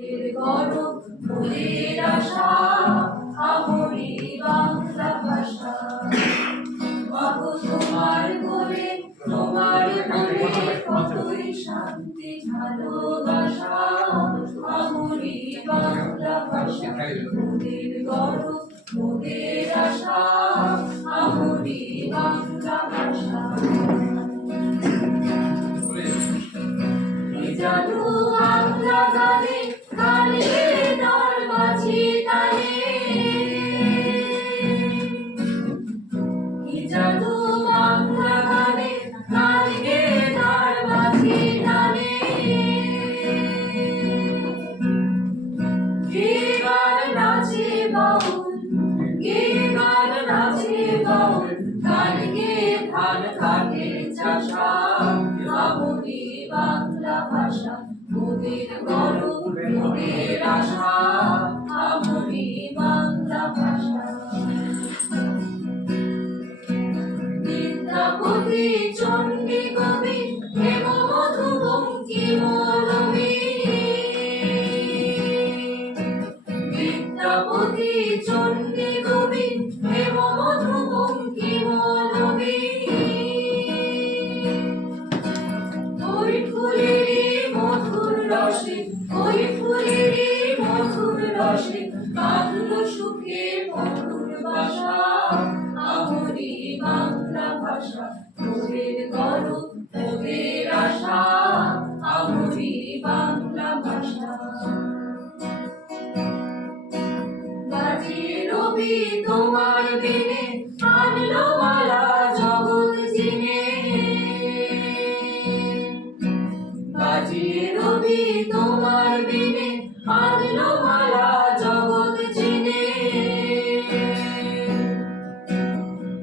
গৌরব মোদের আশা আমরি বাংলা ভাষা। মাগো তোমার কোলে তোমার কোলে কতই শান্তি ভালোবাসা আমরি বাংলা ভাষা। মোদের গৌরব মোদের আশা আমরি বাংলা ভাষা। জাদু বাংলা গানে গানে তার মাঝি গানে, জাদু বাংলা গানে গানে তার মাঝি গানে। কে গান নাচে বাউল, কে গান নাচে বাউল, গান গে ধান কাটে চাষা আমরি বাংলা ভাষা। মোদের গৌরব মোদের আশা আমরি বাংলা ভাষা। বিদ্যাপতি চণ্ডী কবি হেম মধু বঙ্কিম রবি, বিদ্যাপতি চণ্ডী কবি হেম মধু বঙ্কিম রবি। ওই ফুলেরই মধুর রসে, ওই ফুলেরই মধুর রসে বাঁধল সুখে মধুর বাসা আমরি বাংলা ভাষা। মোদের গৌরব মোদের আশা আমরি বাংলা ভাষা। বাজে রবি তোমার বিনে আনলো মালা জগৎ জিনে, বাজে রবি তোমার বিনে আনলো মালা জগৎ জিনে।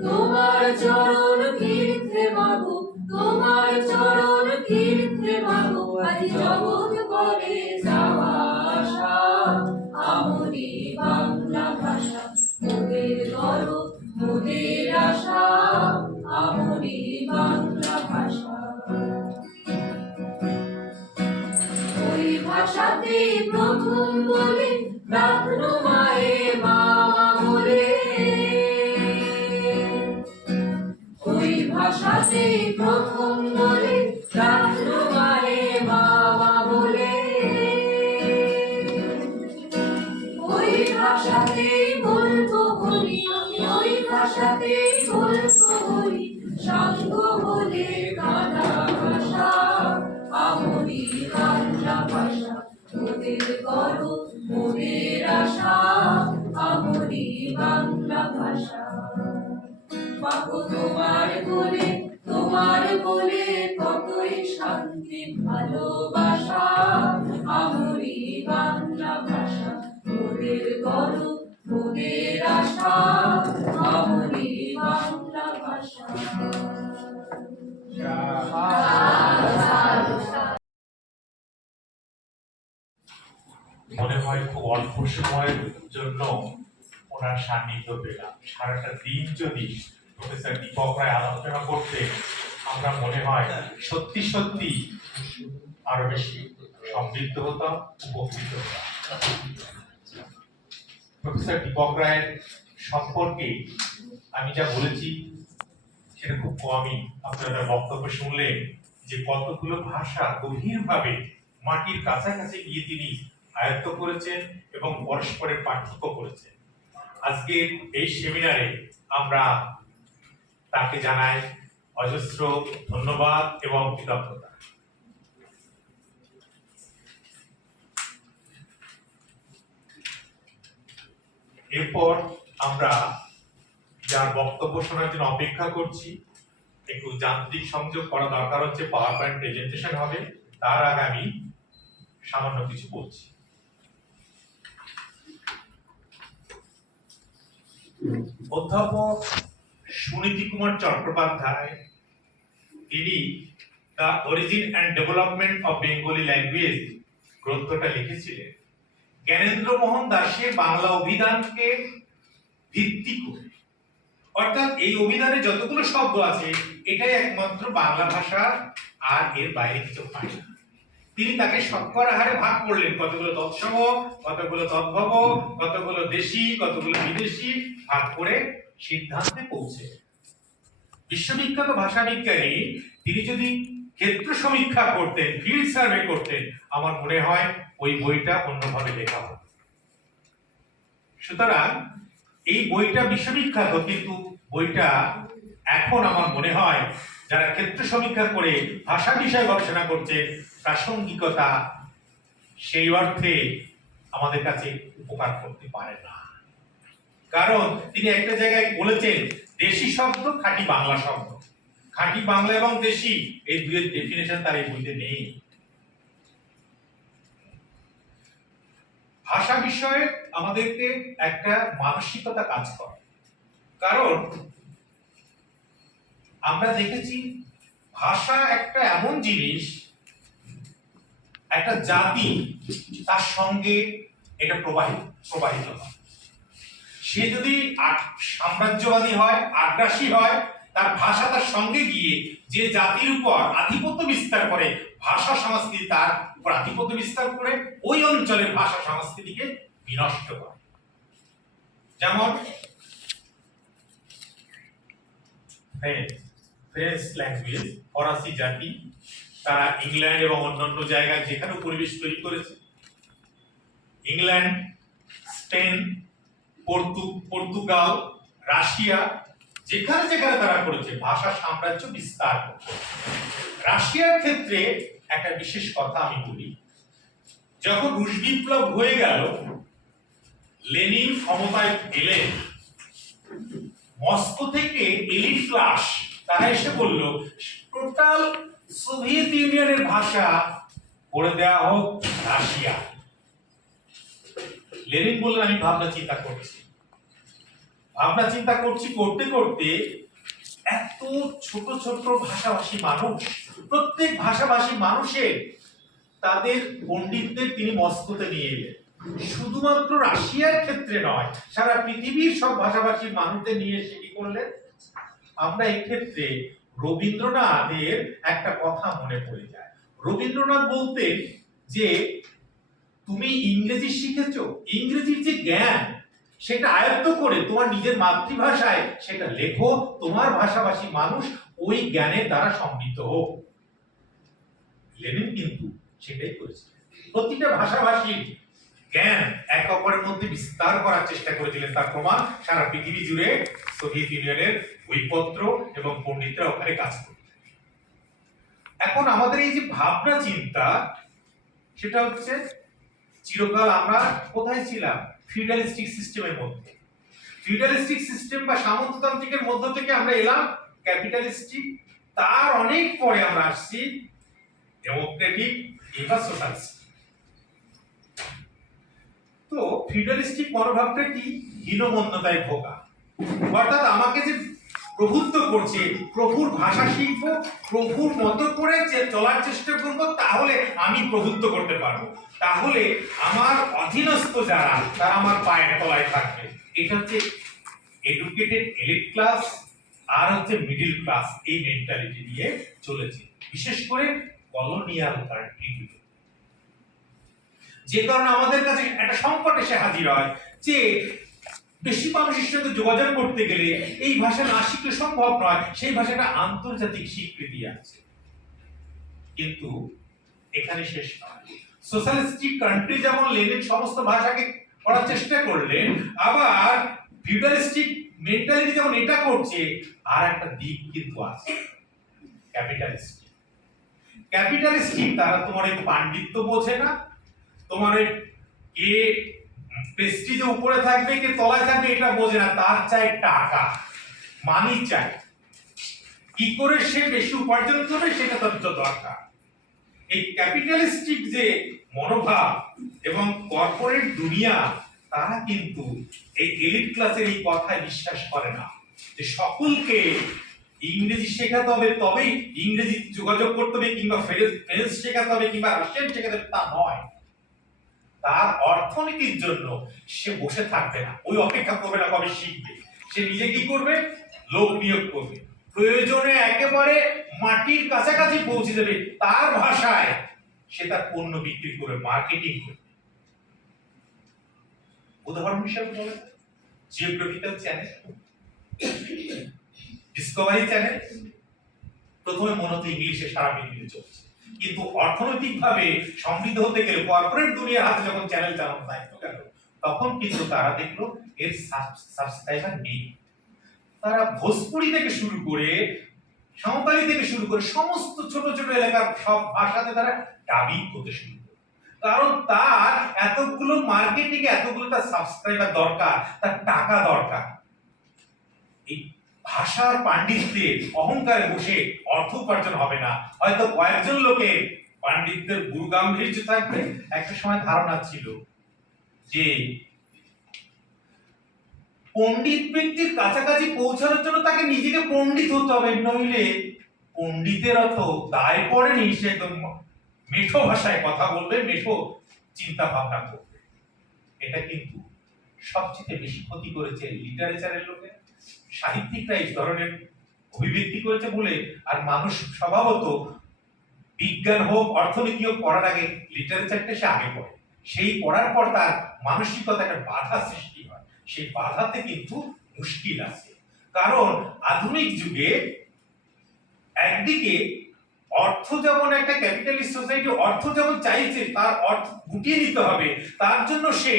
তোমার চরণ তীর্থে মাগো, তোমার চরণ তীর্থে মাগো আজ জগৎ করে যাওয়া আসা আমরি বাংলা ভাষা। মোদের গৌরব মোদের আশা আমরি বাংলা ভাষা। ওই ভাষাতে প্রথম বলে ডাকলো মায়ে বাবা বলে, ওই ভাষাতে প্রথম বলে ডাকলো মায়ে বাবা বলে। ওই ভাষাতেই বলবো বলি আমি, ওই ভাষাতেই বলবো বলি সাঙ্গ বলে কানা ভাষা আমরি বাংলা ভাষা। মোদের গৌরব মোদের আশা আমরি বাংলা ভাষা। মাগো তোমার কোলে তোমার কোলে কতই শান্তি ভালোবাসা আমরি বাংলা ভাষা। মোদের গৌরব মোদের আশা আমরি বাংলা ভাষা। মনে হয় খুব অল্প সময়ের জন্য ওনার সান্নিধ্য পেলাম। সারাটা দিন যদি প্রফেসর দীপক রায় আলোচনা করতে আমরা মনে হয় সত্যি সত্যি আরো বেশি সমৃদ্ধ হতাম, উপকৃত হতাম। প্রফেসর দীপক রায়ের সম্পর্কে আমি যা বলেছি সেটা খুব কমই। আপনারা বক্তব্য শুনলেন যে কতগুলো ভাষা গভীরভাবে মাটির কাছাকাছি গিয়ে তিনি আয়ত্ত করেছেন এবং পরস্পরের পার্থক্য করেছেন। আজকে এই সেমিনারে আমরা তাকে জানাই অজস্র ধন্যবাদ এবং কৃতজ্ঞতা। এরপর আমরা যার বক্তব্য শোনার জন্য অপেক্ষা করছি, একটু যান্ত্রিক সংযোগ করা দরকার হচ্ছে, পাওয়ার পয়েন্ট প্রেজেন্টেশন হবে, তার আগে আমি সামান্য কিছু বলছি। অধ্যাপক সুনীতি কুমার চট্টোপাধ্যায় তিনি the origin and development of Bengali language গ্রন্থটা লিখেছিলেন জ্ঞানেন্দ্র মোহন দাশের বাংলা অভিধানকে ভিত্তি করে। অর্থাৎ এই অভিধানে যতগুলো শব্দ আছে এটাই একমাত্র বাংলা ভাষা, আর এর বাইরে কিছু পাই না। তিনি তাকে শতকরা হারে ভাগ করলেন, কতগুলো তৎসম, কতগুলো তদ্ভব, কতগুলো দেশি, কতগুলো বিদেশি, ভাগ করে সিদ্ধান্তে পৌঁছে। বিশ্ববিখ্যাত ভাষাবিজ্ঞানী তিনি যদি ক্ষেত্র সমীক্ষা করতেন, ফিল্ড সার্ভে করতেন, আমার মনে হয় ওই বইটা অন্যভাবে লেখা হতো। সুতরাং এই বইটা বিশ্ববিখ্যাত, কিন্তু বইটা এখন আমার মনে হয় যারা ক্ষেত্র সমীক্ষা করে ভাষা বিষয়ে গবেষণা করছে, প্রাসঙ্গিকতা সেই অর্থে আমাদের কাছে উপকার করতে পারে না। কারণ তিনি একটা জায়গায় বলেছেন, দেশি শব্দ খাঁটি বাংলা শব্দ, খাঁটি বাংলা এবং দেশি এই দুইয়ের ডেফিনেশন তার এই বইতে নেই। ভাষা বিষয়ে আমাদেরকে একটা মানসিকতা কাজ করে, কারণ আমরা দেখেছি ভাষা একটা এমন জিনিস, একটা জাতি তার সঙ্গে এটা প্রবাহিত হয়। সে যদি সাম্রাজ্যবাদী হয়, আগ্রাসী হয়, তার ভাষা তার সঙ্গে গিয়ে যে জাতির উপর আধিপত্য বিস্তার করে, ভাষা সংস্কৃতি তার উপর আধিপত্য বিস্তার করে ওই অঞ্চলের ভাষা সংস্কৃতিকে বিনষ্ট করে। যেমন ফ্রেঞ্চ ল্যাঙ্গুয়েজ, ফরাসি জাতি, তারা ইংল্যান্ড এবং অন্যান্য জায়গায় যেখানে পরিবেশ তৈরি করেছে, ইংল্যান্ড, স্পেন, পর্তুগাল, রাশিয়া, যেখানে যেখানে তারা করেছে ভাষা সাম্রাজ্য বিস্তার করছে। রাশিয়ার ক্ষেত্রে একটা বিশেষ কথা আমি বলি, যখন রুশ বিপ্লব হয়ে গেল, লেনিন ক্ষমতায় এলেন, মস্কো থেকে এলিট ক্লাস তারা এসে বলল টোটাল সোভিয়েত ইউনিয়নের ভাষা করে দেওয়া হোক রাশিয়া। লেনিন বললেন আমি ভাবনা চিন্তা করছি, করতে করতে এত ছোট ছোট ভাষাভাষী মানুষ, প্রত্যেক ভাষাভাষী মানুষের তাদের পণ্ডিতদের তিনি মস্কোতে নিয়ে এলেন। শুধুমাত্র রাশিয়ার ক্ষেত্রে নয়, সারা পৃথিবীর সব ভাষাভাষী মানুষদের নিয়ে এসে কি করলেন? আমরা এক্ষেত্রে রবীন্দ্রনাথের একটা কথা মনে পড়ে যায়। রবীন্দ্রনাথ বলতেন যে তুমি ইংরেজি শিখেছো, ইংরেজির যে জ্ঞান সেটা আয়ত্ত করে তোমার নিজের মাতৃভাষায় সেটা লেখো, তোমার ভাষাভাষী মানুষ ওই জ্ঞানের দ্বারা সমৃদ্ধ হোক। লেনিন কিন্তু সেটাই করেছিলেন, প্রতিটা ভাষাভাষীর জ্ঞান একে অপরের মধ্যে বিস্তার করার চেষ্টা করেছিলেন। তার প্রমাণ সারা পৃথিবী জুড়ে সোভিয়েত ইউনিয়নের বইপত্র এবং পণ্ডিতরা ওখানে কাজ করতেন। এখন আমাদের এই যে ভাবনা চিন্তা, সেটা হচ্ছে চিরকাল আমরা কোথায় ছিলাম? ফিউডালিস্টিক সিস্টেমের মধ্যে। ফিউডালিস্টিক সিস্টেম বা সামন্ততান্ত্রিকের মধ্য থেকে আমরা এলাম ক্যাপিটালিস্টিক, তার অনেক পরে আমরা আসছি ডেমোক্রেটিক এবার সোশ্যালিস্ট। তো ফিউডালিস্টিক মনোভাবটা কি? হীনমন্যতায় ভোগা, অর্থাৎ আমাকে যে প্রভুত্ব করছে, প্রভুর ভাষা শিখবো, প্রভুর মতো করে যে চলার চেষ্টা করবো, তাহলে আমি প্রভুত্ব করতে পারবো, তাহলে আমার অধীনস্থ যারা তারা আমার পায়ের তলায় থাকবে। এটা হচ্ছে এডুকেটেড এলিট ক্লাস আর হচ্ছে মিডল ক্লাস, এই মেন্টালিটি নিয়ে চলেছে, বিশেষ করে কলোনিয়াল কান্ট্রিগুলো। যে কারণে আমাদের কাছে একটা সংকট এসে হাজির হয় যে বেশি মানুষের সাথে যোগাযোগ করতে গেলে এই ভাষা না শিখলে সম্ভব নয়, সেই ভাষাটা আন্তর্জাতিক স্বীকৃতি আছে। কিন্তু এখানে শেষ নয়। সোশ্যালিস্টিক কান্ট্রি যেমন লেনিন সমস্ত ভাষাকে পড়ার চেষ্টা করলেন, আবার ফিউডালিস্টিক মেন্টালিটি যেমন এটা করছে, আর একটা দিক কিন্তু আছে ক্যাপিটালিস্টিক। ক্যাপিটালিস্টিক তারা তোমার এই পাণ্ডিত্য বোঝে না, তোমার কে প্রেস্টিজে উপরে থাকবে কে তলায় থাকবে এটা বোঝে না, তার চাই টাকা, মানি চাই, কি করে সে বেশি উপার্জন করবে সেটা তার দরকার। এই ক্যাপিটালিস্টিক যে মনোভাব এবং কর্পোরেট দুনিয়া, তারা কিন্তু এই এলিট ক্লাসের এই কথায় বিশ্বাস করে না যে সকলকে ইংরেজি শেখাতে হবে তবেই ইংরেজি যোগাযোগ করতে হবে, কিংবা ফ্রেঞ্চ শেখাতে হবে, কিংবা রাশিয়ান শেখাতে হবে, তা নয়। তার অর্থনীতির জন্য সে বসে থাকবে না, ওই অপেক্ষা করবে না কবে শিখবে। সে নিজে কি করবে? লোক নিয়োগ করবে, প্রয়োজনে একেবারে মাটির কাছাকাছি পৌঁছে যাবে, তার ভাষায় সে তার পণ্য বিক্রি করে মার্কেটিং করবে। উদাহরণ হিসেবে বলে জিওগ্রাফিক্যাল চ্যানেল, ডিসকভারি চ্যানেল প্রথমে মূলত ইংলিশে সারা পৃথিবীতে চলছে, কিন্তু অর্থনৈতিকভাবে সমৃদ্ধ হতে গেলে কর্পোরেট দুনিয়ার হাতে যখন চ্যানেল চালানোর দায়িত্ব গেল, তখন কিন্তু তারা দেখলো এর সাবস্ক্রাইবার নেই। তারা ভোজপুরি থেকে শুরু করে সাঁওতালি থেকে শুরু করে সমস্ত ছোট ছোট এলাকার সব ভাষাতে তারা ডাবিং করতে শুরু করে, কারণ তার এতগুলো মার্কেটিং এতগুলো তার সাবস্ক্রাইবার দরকার, তার টাকা দরকার। এই ভাষার পাণ্ডিত্যের অহংকারে বসে অর্থ উপার্জন হবে না। হয়তো কয়েকজন লোকের পাণ্ডিত্যের গুরুগাম্ভীর্য থাকবে। একটা সময় ধারণা ছিল যে পণ্ডিত ব্যক্তির কাছাকাছি পৌঁছানোর জন্য তাকে নিজেকে পণ্ডিত হতে হবে, নইলে পণ্ডিতের অত দায় পড়েনি। সে একদম মেঠো ভাষায় কথা বলবে, মেঠো চিন্তা ভাবনা করবে। এটা কিন্তু সবচেয়ে বেশি ক্ষতি করেছে লিটারেচারের লোকে, সাহিত্যিকরা এই ধরনের অভিব্যক্তি করেছে বলে। আর মানুষ স্বভাবত বিজ্ঞান হোক অর্থনীতি হোক পড়ার আগে লিটারেচারটা সে আগে পড়ে, সেই পড়ার পর তার মানসিকতা একটা বাধা সৃষ্টি হয়। সেই বাধাতে কিন্তু মুশকিল আছে, কারণ আধুনিক যুগে একদিকে অর্থ যেমন একটা ক্যাপিটালিস্ট সোসাইটি অর্থ যেমন চাইছে, তার অর্থ গুটিয়ে নিতে হবে, তার জন্য সে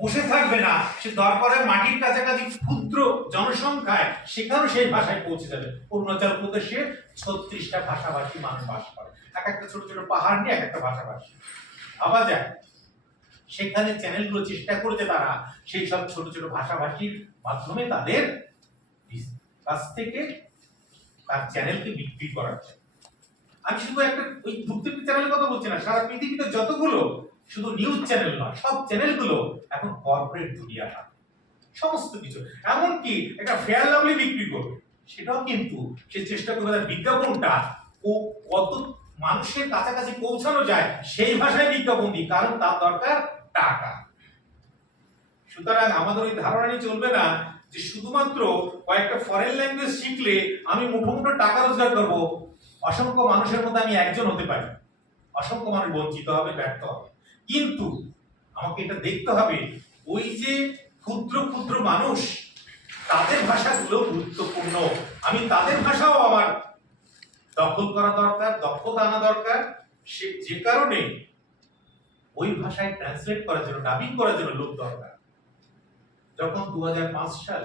বসে থাকবে না। সে দরকারে মাটির কাছাকাছি ক্ষুদ্র জনসংখ্যায় সেখানেও সেই ভাষায় পৌঁছে যাবে। অরুণাচল প্রদেশে 36টা ভাষাভাষী মানুষ বাস করে, এক একটা ছোট ছোট পাহাড় নিয়ে এক একটা ভাষাভাষী। ভাবা যায় সেখানে চ্যানেলগুলো চেষ্টা করেছে তারা সেই সব ছোট ছোট ভাষাভাষীর মাধ্যমে তাদের কাছ থেকে তার চ্যানেলকে বিক্রি করার জন্য। আমি শুধু একটা ওই দুর্নীতি চ্যানেলের কথা বলছি না, সারা পৃথিবীতে যতগুলো শুধু নিউজ চ্যানেল নয়, সব চ্যানেলগুলো এখন কর্পোরেট দুনিয়া, সমস্ত কিছু। এমনকি একটা ফেয়ার লাভলি বিক্রি করবে, সেটাও কিন্তু সে চেষ্টা করবে তার বিজ্ঞাপনটা ও কত মানুষের কাছাকাছি পৌঁছানো যায় সেই ভাষায় বিজ্ঞাপন দিই, কারণ তার দরকার টাকা। সুতরাং আমাদের ওই ধারণা নিয়ে চলবে না যে শুধুমাত্র কয়েকটা ফরেন ল্যাঙ্গুয়েজ শিখলে আমি মুঠো মুঠো টাকা রোজগার করবো। অসংখ্য মানুষের মধ্যে আমি একজন হতে পারি, অসংখ্য মানুষ বঞ্চিত হবে, ব্যর্থ হবে, কিন্তু আমাকে এটা দেখতে হবে ওই যে ক্ষুদ্র ক্ষুদ্র মানুষ তাদের ভাষাগুলো গুরুত্বপূর্ণ, আমি তাদের ভাষাও আমার দখল করা দরকার, দক্ষতা আনা দরকার। সে যে কারণে ওই ভাষায় ট্রান্সলেট করার জন্য, ডাবিং করার জন্য লোক দরকার। যখন 2005 সাল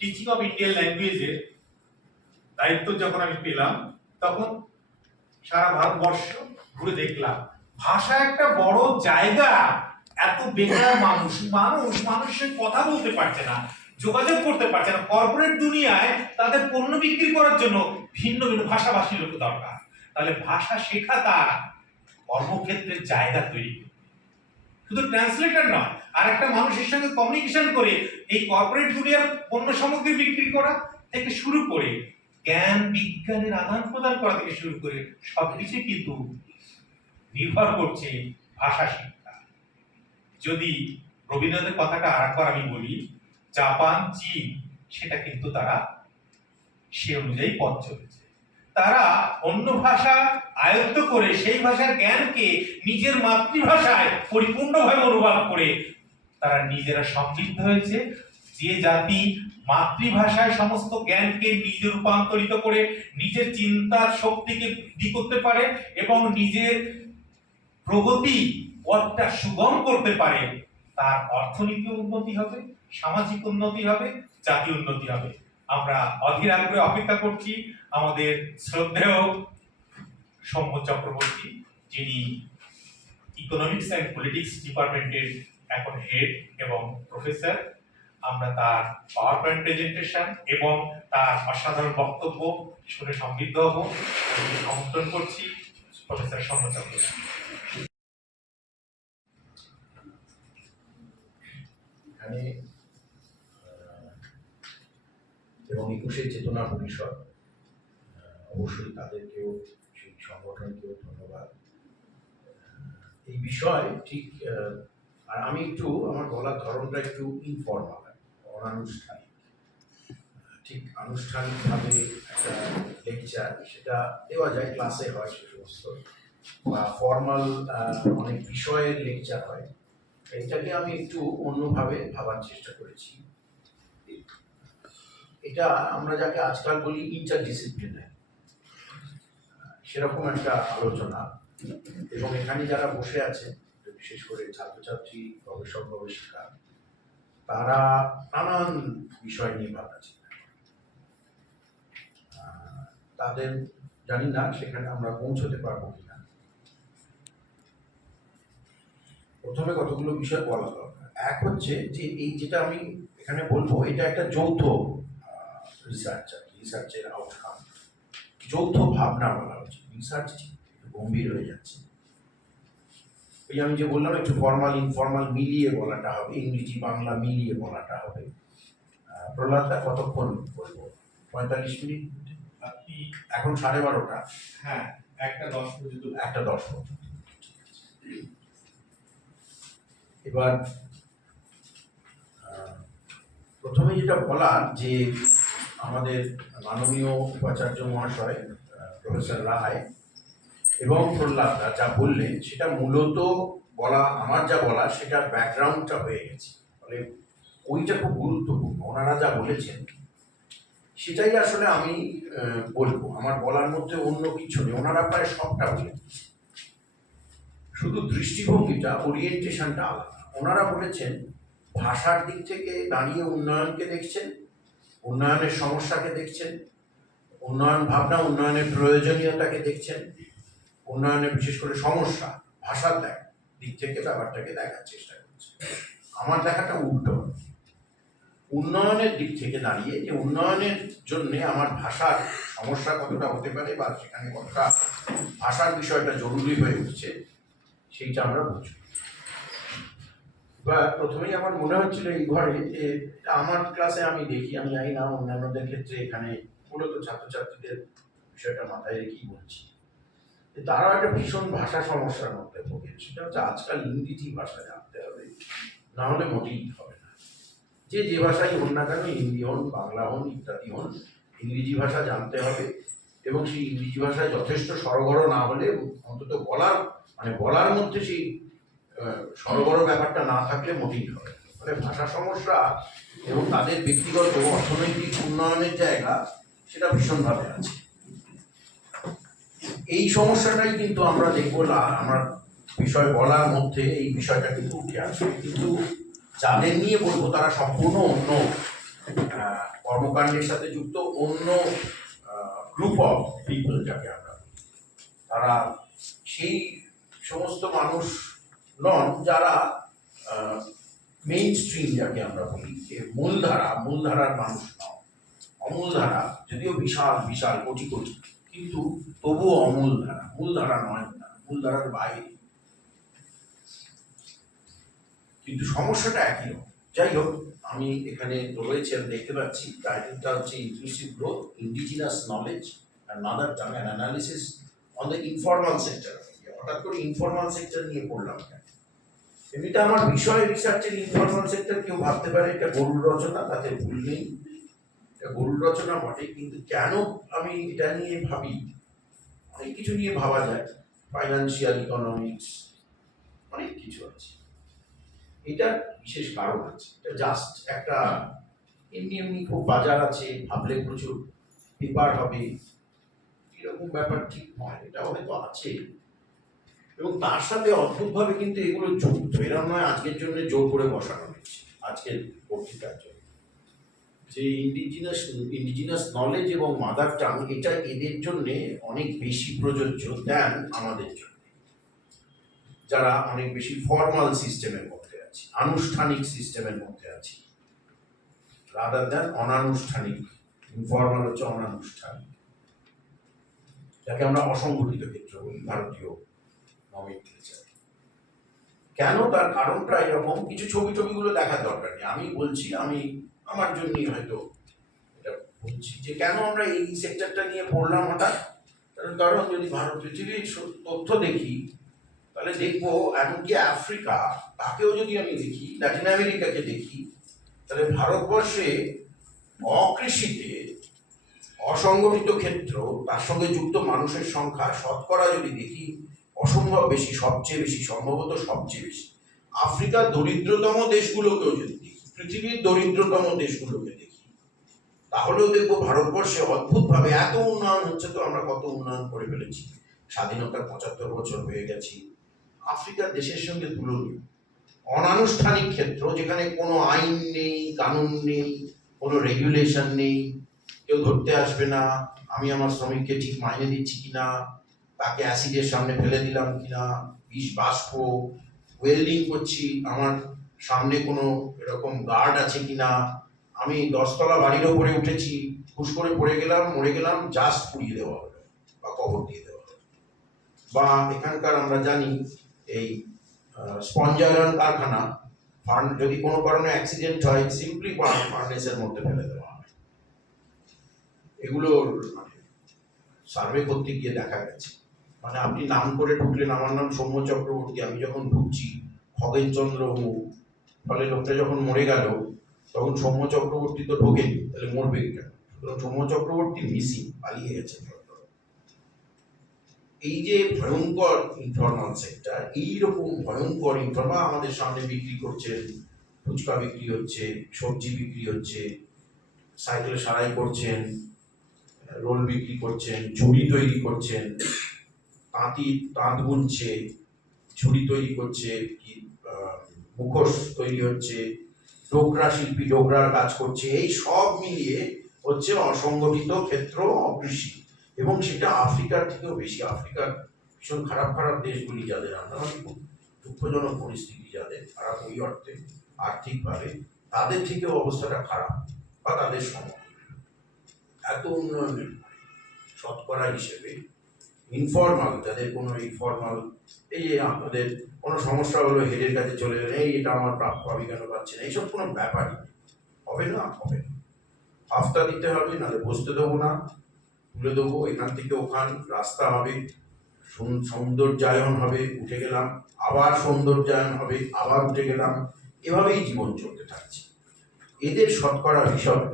টিচিং অফ ইন্ডিয়ান ল্যাঙ্গুয়েজের দায়িত্ব যখন আমি পেলাম, তখন সারা ভারতবর্ষ ঘুরে দেখলাম ভাষা একটা বড় জায়গা, এত বেকার মানুষ, মানুষের কথা বলতে পারছে না, যোগাযোগ করতে পারছে না। কর্পোরেট দুনিয়ায় তাদের পণ্য বিক্রি করার জন্য ভিন্ন ভিন্ন ভাষাভাষী লোক দরকার। তাহলে ভাষা শেখা তার কর্মক্ষেত্রের জায়গা তৈরি, শুধু ট্রান্সলেটর নয়, আর একটা মানুষের সঙ্গে কমিউনিকেশন করে এই কর্পোরেট দুনিয়ার পণ্য সামগ্রী বিক্রি করা থেকে শুরু করে জ্ঞান বিজ্ঞানের আদান প্রদান করা থেকে শুরু করে সবকিছু কিন্তু নির্ভর করছে ভাষা শিক্ষা। যদি রবীন্দ্রনাথের কথাটা আরেকবার আমি বলি, জাপান চীন সেটা কিন্তু তারা সে অনুযায়ী পথ চলেছে। তারা অন্য ভাষা আয়ত্ত করে সেই ভাষার জ্ঞানকে নিজের মাতৃভাষায় পরিপূর্ণভাবে অনুবাদ করে তারা নিজেরা সমৃদ্ধ হয়েছে। যে জাতি মাতৃভাষায় সমস্ত জ্ঞানকে নিজে রূপান্তরিত করে নিজের চিন্তার শক্তিকে বৃদ্ধি করতে পারে এবং নিজের প্রগতি পথটা সুগম করতে পারে, তার অর্থনীতি উন্নতি হবে, সামাজিক উন্নতি হবে, জাতীয় উন্নতি হবে। আমরা অধীর আগ্রহে অপেক্ষা করছি আমাদের শ্রদ্ধেয় সৌম্য চক্রবর্তী, যিনি ইকোনমিক্স অ্যান্ড পলিটিক্স ডিপার্টমেন্টের এখন হেড এবং প্রফেসর। আমরা তার পাওয়ার পয়েন্ট প্রেজেন্টেশন এবং তার অসাধারণ বক্তব্য শুনে সমৃদ্ধ হব। আমন্ত্রণ করছি প্রফেসর সৌম্য চক্রবর্তী। এখানে এবং 21 চেতনা পরিষদ, অবশ্যই তাদেরকেও, সেই সংগঠনকেও ধন্যবাদ। এই বিষয় ঠিক, আর আমি একটু আমার বলার ধরনটা একটু ইনফর্মাল, অনানুষ্ঠানিক। ঠিক আনুষ্ঠানিকভাবে একটা লেকচার সেটা দেওয়া যায়, ক্লাসে হয় সে সমস্ত, বা ফর্মাল অনেক বিষয়ের লেকচার হয়, এটাকে আমি একটু অন্যভাবে ভাবার চেষ্টা করেছি। এটা আমরা যাকে আজকাল বলি ইন্টারডিসিপ্লিনারি, সেরকম একটা আলোচনা। এবং এখানে যারা বসে আছে, বিশেষ করে ছাত্রছাত্রী, গবেষক গবেষিকা, তারা নানান বিষয় নিয়ে ভাবনা চিন্তা করে। তাদের জানি না সেখানে আমরা পৌঁছতে পারবো কিনা। প্রথমে কতগুলো বিষয় বলা দরকার। এক হচ্ছে যে এই যেটা আমি এখানে বলবো, এটা একটা যৌথ রিসার্চের আউটকাম, যৌথ ভাবনা বলা হচ্ছে। রিসার্চ গম্ভীর হয়ে যাচ্ছে। এই আমি যে বললাম, একটু ফর্মাল ইনফর্মাল মিলিয়ে বলাটা হবে, ইংরেজি বাংলা মিলিয়ে বলাটা হবে। প্রহ্লাদটা কতক্ষণ বলবো? 45 মিনিট। আপনি এখন 12:30। হ্যাঁ, 1:10 পর্যন্ত। 1:10 পর্যন্ত। এবার প্রথমে যেটা বলার, যে আমাদের মাননীয় উপাচার্য মহাশয় প্রফেসর রায় এবং প্রহ্লাদরা যা বললেন, সেটা মূলত বলা, আমার যা বলা সেটা ব্যাকগ্রাউন্ডটা হয়ে গেছে। ফলে ওইটা খুব গুরুত্বপূর্ণ। ওনারা যা বলেছেন সেটাই আসলে আমি বলবো। আমার বলার মধ্যে অন্য কিছু নেই। ওনারা প্রায় সবটা বলে দিচ্ছেন, শুধু দৃষ্টিভঙ্গিটা, ওরিয়েন্টেশনটা আলাদা। ওনারা বলেছেন ভাষার দিক থেকে দাঁড়িয়ে উন্নয়নকে দেখছেন, উন্নয়নের সমস্যাকে দেখছেন, উন্নয়ন ভাবনা, উন্নয়নের প্রয়োজনীয়তাকে দেখছেন, উন্নয়নের বিশেষ করে সমস্যা ভাষার দিক থেকে ব্যাপারটাকে দেখার চেষ্টা করছে। আমার দেখাটা উল্টো। উন্নয়নের দিক থেকে দাঁড়িয়ে, যে উন্নয়নের জন্য আমার ভাষার সমস্যা কতটা হতে পারে বা সেখানে কতটা ভাষার বিষয়টা জরুরি হয়ে উঠছে, সেইটা আমরা বুঝব। বা প্রথমেই আমার মনে হচ্ছিল এই ঘরে, যে আমার ক্লাসে আমি দেখি, আমি জানি না অন্যান্যদের ক্ষেত্রে, এখানে মূলত ছাত্রছাত্রীদের বিষয়টা মাথায় রেখেই বলছি, যে তারাও একটা ভীষণ ভাষা সমস্যার মধ্যে ভোগে। সেটা হচ্ছে আজকাল ইংরেজি ভাষা জানতে হবে, না হলে মোটেই হবে না। যে ভাষাই হন না কেন, হিন্দি হন, বাংলা হন, ইত্যাদি হন, ইংরেজি ভাষা জানতে হবে। এবং সেই ইংরেজি ভাষায় যথেষ্ট সরগড় না হলে, অন্তত বলার মধ্যে সেই সরগড় ব্যাপারটা না থাকলে মোটেই হবে। মানে ভাষা সমস্যা এবং তাদের ব্যক্তিগত অর্থনৈতিক উন্নয়নের জায়গা, সেটা ভীষণভাবে আছে। এই সমস্যাটাই কিন্তু আমরা দেখবো না, আমার বিষয় বলার মধ্যে এই বিষয়টা কিন্তু উঠে আসবে। কিন্তু যাদের নিয়ে বলবো তারা সম্পূর্ণ অন্য কর্মকাণ্ডের সাথে যুক্ত, অন্য গ্রুপ অফ পিপল যাকে আমরা বলি। তারা সেই সমস্ত মানুষ নন যারা মেইন স্ট্রিম যাকে আমরা বলি, যে মূলধারার মানুষ নন। অমূলধারা, যদিও বিশাল বিশাল কোটি কোটি, কিন্তু তবুও মূলধারা নয় না, মূলধারার বাইরে। কিন্তু সমস্যাটা একই রকম। যাই হোক, আমি এখানে রয়েছে, আমি দেখতে পাচ্ছি টাইটেলটা হচ্ছে inclusive growth, indigenous knowledge and mother tongue and analysis on the informal sector. হঠাৎ করে ইনফর্মাল সেক্টর নিয়ে পড়লাম কেন? এমনিতে আমার বিষয় রিসার্চের ইনফর্মাল সেক্টর, কেউ ভাবতে পারে এটা গরুর রচনা, তাতে ভুল নেই, এটা গরুর রচনা বটে। কিন্তু কেন আমি এটা নিয়ে ভাবি? অনেক কিছু নিয়ে ভাবা যায়, ফাইন্যান্সিয়াল ইকোনমিক্স, অনেক কিছু আছে। এটা বিশেষ কারণ আছে। এটা জাস্ট একটা এমনি খুব বাজার আছে, ভাবলে প্রচুর পেপার হবে, এরকম ব্যাপার ঠিক নয়। এটা হয়তো আছে, এবং তার সাথে অদ্ভুতভাবে কিন্তু এগুলো যুক্ত। এরকম নয় আজকের জন্য জোর করে বসানো হয়েছে আজকের বক্তৃতার জন্য। যে ইন্ডিজিনাস নলেজ এবং মাদার টাং, এটা এদের জন্য অনেক বেশি প্রযোজ্য দেন আমাদের জন্য, যারা অনেক বেশি ফর্মাল সিস্টেমের মধ্যে আছি, আনুষ্ঠানিক সিস্টেমের মধ্যে আছি, রাদার দেন অনানুষ্ঠানিক। ইনফর্মাল হচ্ছে অনানুষ্ঠানিক, যাকে আমরা অসংগঠিত ক্ষেত্র বলি, ভারতীয় নমেনক্লেচার। কেন? তার কারণটা এরকম। কিছু ছবিগুলো দেখার দরকার নেই, আমি বলছি, আমি আমার জন্যই হয়তো এটা বলছি, যে কেন আমরা এই সেক্টরটা নিয়ে পড়লাম হঠাৎ। কারণ যদি ভারত পৃথিবীর তথ্য দেখি, তাহলে দেখবো এমনকি আফ্রিকা, তাকেও যদি আমি দেখি, ল্যাটিন আমেরিকাকে দেখি, তাহলে ভারতবর্ষে অকৃষিতে, অসংগঠিত ক্ষেত্র, তার সঙ্গে যুক্ত মানুষের সংখ্যা শতকরা যদি দেখি, অসম্ভব বেশি, সবচেয়ে বেশি, সম্ভবত সবচেয়ে বেশি। আফ্রিকার দরিদ্রতম দেশগুলোকেও যদি দেখি, পৃথিবীর দরিদ্রতম দেশগুলোকে দেখি, তাহলেও দেখবো ভারতবর্ষে অদ্ভুতভাবে এত উন্নয়ন হচ্ছে। তো আমরা কত উন্নয়ন করে ফেলেছি, স্বাধীনতার 75 বছর হয়ে গেছি, আফ্রিকার দেশের সঙ্গে তুলনীয়। অনানুষ্ঠানিক ক্ষেত্র, যেখানে কোনো আইন নেই, কানুন নেই, কোনো রেগুলেশন নেই, কেউ ধরতে আসবে না আমি আমার শ্রমিককে ঠিক মাইনে দিচ্ছি কিনা, তাকে অ্যাসিডের সামনে ফেলে দিলাম কিনা, বিষ বাষ্প ওয়েল্ডিং করছি, আমার সামনে কোনো এরকম গার্ড আছে কিনা, আমি 10তলা বাড়ির ওপরে উঠেছি, হুশ করে পড়ে গেলাম, মরে গেলাম, জাস্ট পুড়িয়ে দেওয়া হলো বা কবর দিয়ে দেওয়া হলো। বা এখানকার আমরা জানি এই স্পঞ্জ আয়রন কারখানা, যদি কোনো কারণে অ্যাক্সিডেন্ট হয়, সিম্পলি ফার্নেসের মধ্যে ফেলে দেওয়া হয়। এগুলোর মানে সার্ভে করতে গিয়ে দেখা গেছে, মানে আপনি নাম করে ঢুকলেন, আমার নাম সৌম্য চক্রবর্তী, আমি যখন ঢুকছি খগেন চন্দ্র মুখ, ফলে লোকটা যখন মরে গেল তখন সৌম্য চক্রবর্তী তো ঢোকেনি, তাহলে মরবে কেন? সৌম্য চক্রবর্তী মিসিং, পালিয়ে গেছে। এই যে ভয়ঙ্কর ইনফরমাল সেক্টর, এইরকম ভয়ঙ্কর ইনফরমাল আমাদের সামনে বিক্রি করছেন, ফুচকা বিক্রি হচ্ছে, সবজি বিক্রি হচ্ছে, সাইকেল সারাই করছেন, রোল বিক্রি করছেন, ঝুড়ি তৈরি করছেন, তাঁত বুনছে, ঝুড়ি তৈরি করছে, কি মুখোশ তৈরি হচ্ছে, ডোকরা শিল্পী ডোকরার কাজ করছে, এই সব মিলিয়ে হচ্ছে অসংগঠিত ক্ষেত্র, অকৃষি। এবং সেটা আফ্রিকার থেকেও বেশি। আফ্রিকার ভীষণ খারাপ খারাপ দেশগুলি, যাদের আমরা খুব দুঃখজনক পরিস্থিতি, যাদের খারাপ ওই অর্থে আর্থিকভাবে, তাদের থেকেও অবস্থাটা খারাপ বা তাদের সমান। এত উন্নয়নের শতকরা হিসেবে ইনফর্মাল, যাদের কোনো ইনফর্মাল, এই যে আপনাদের কোনো সমস্যা হলো, হেডের কাছে চলে গেলে, এই এটা আমার প্রাপ্য, আমি কেন পাচ্ছি না, এইসব কোনো ব্যাপারই হবে না। হবে না, হাফতা দিতে হবে, নাহলে বসতে দেবো না, তুলে দেবো, এখান থেকে ওখান রাস্তা হবে, সৌন্দর্যায়ন হবে, উঠে গেলাম, আবার সৌন্দর্যায়ন হবে, আবার উঠে গেলাম, এভাবেই জীবন চলতে থাকছে। এদের শতকরা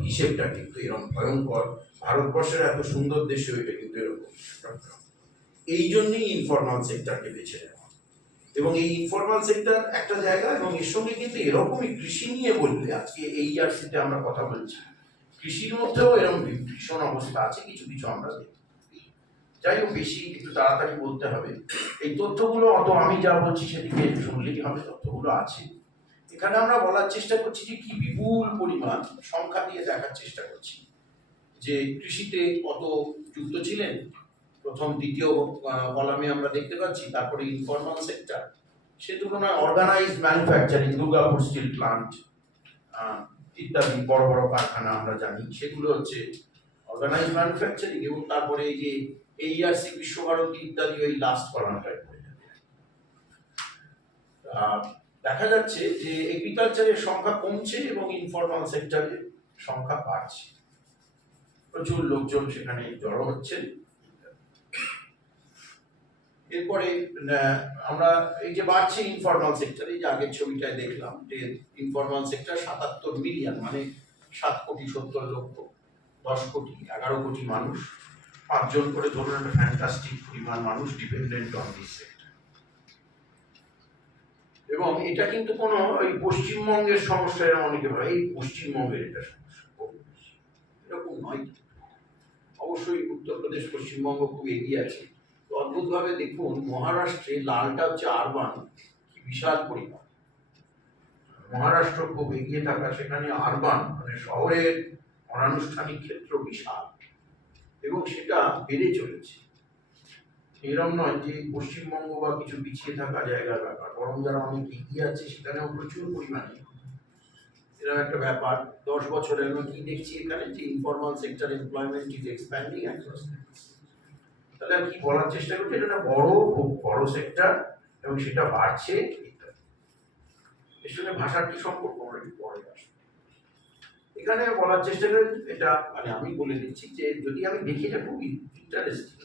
হিসেবটা কিন্তু এরকম ভয়ঙ্কর। ভারতবর্ষের এত সুন্দর দেশে এটা কিন্তু এরকম। এই জন্যই ইনফরমাল সেক্টরকে বেছে নেওয়া। এবং এই ইনফরমাল সেক্টর একটা জায়গা, এবং এর সঙ্গে কিন্তু এরকমই কৃষি নিয়ে বললে, আজকে এই ইয়ার্সিতে আমরা কথা বলছি, কৃষির মধ্যেও এরকম ভীষণ অবস্থা আছে, কিছু কিছু আমরা দেখি। যাই হোক, বেশি একটু তাড়াতাড়ি বলতে হবে। এই তথ্যগুলো অত আমি যা বলছি সেদিকে শুনলেই হবে, তথ্যগুলো আছে এখানে। আমরা বলার চেষ্টা করছি যে কি বিপুল পরিমাণ সংখ্যা দিয়ে দেখার চেষ্টা করছি যে কৃষিতে কত যুক্ত ছিলেন। প্রথম দ্বিতীয় কলামে আমরা দেখতে পাচ্ছি, তারপরে ইনফরমাল সেক্টর, সে তুলনায় organised manufacturing, Durgapur steel plant ইত্যাদি বড় বড় কারখানা আমরা জানি, সেগুলো হচ্ছে অর্গানাইজড ম্যানুফ্যাকচারিং। এবং তারপরে এই যে এইআরসি, বিশ্বভারতী ইত্যাদি, ওই লাস্ট কলামটায় পড়ে যাবে। দেখা যাচ্ছে যে এগ্রিকালচারের সংখ্যা কমছে এবং ইনফরমাল সেক্টরের সংখ্যা বাড়ছে, প্রচুর লোকজন সেখানে জড়ো হচ্ছেন। এরপরে আমরা এই যে বাড়ছে ইনফরমাল সেক্টর, এই যে আগের ছবিটায় দেখলাম যে ইনফরমাল সেক্টর 77 মিলিয়ন, মানে 7,70,00,000, 10 কোটি, 11 কোটি মানুষ, 5 জন করে ধরুন, একটা ফ্যান্টাস্টিক পরিমাণ মানুষ ডিপেন্ডেন্ট অন দিস সেক্টর। এবং এটা কিন্তু কোনো ওই পশ্চিমবঙ্গের সমস্যা, এরকম অনেকে ভাবে এই পশ্চিমবঙ্গের এটা সমস্যা, এরকম নয়। অবশ্যই উত্তরপ্রদেশ, পশ্চিমবঙ্গ খুব এগিয়ে আছে। অদ্ভুতভাবে দেখুন, মহারাষ্ট্রে লালটা হচ্ছে আরবান, কি বিশাল পরিমাণ। মহারাষ্ট্র খুব এগিয়ে থাকা, সেখানে আরবান মানে শহরের অনানুষ্ঠানিক ক্ষেত্র বিশাল, এবং সেটা বেড়ে চলেছে। এরকম নয় যে পশ্চিমবঙ্গ বা কিছু পিছিয়ে থাকা জায়গার ব্যাপার, বরং যারা অনেক এগিয়ে আছে সেখানেও প্রচুর পরিমাণে এরকম একটা ব্যাপার। 10 বছরে আমরা কি দেখছি এখানে, যে informal sector employment is expanding across. তাহলে কি বলার চেষ্টা করছি, এটা একটা বড়, খুব বড় সেক্টর, এবং সেটা বাড়ছে। এর সঙ্গে ভাষার কি সম্পর্ক আমরা একটু পরে আসবো। এখানে বলার চেষ্টা করি, এটা মানে আমি বলে দিচ্ছি যে যদি আমি দেখি, এটা খুব ইন্টারেস্টিং।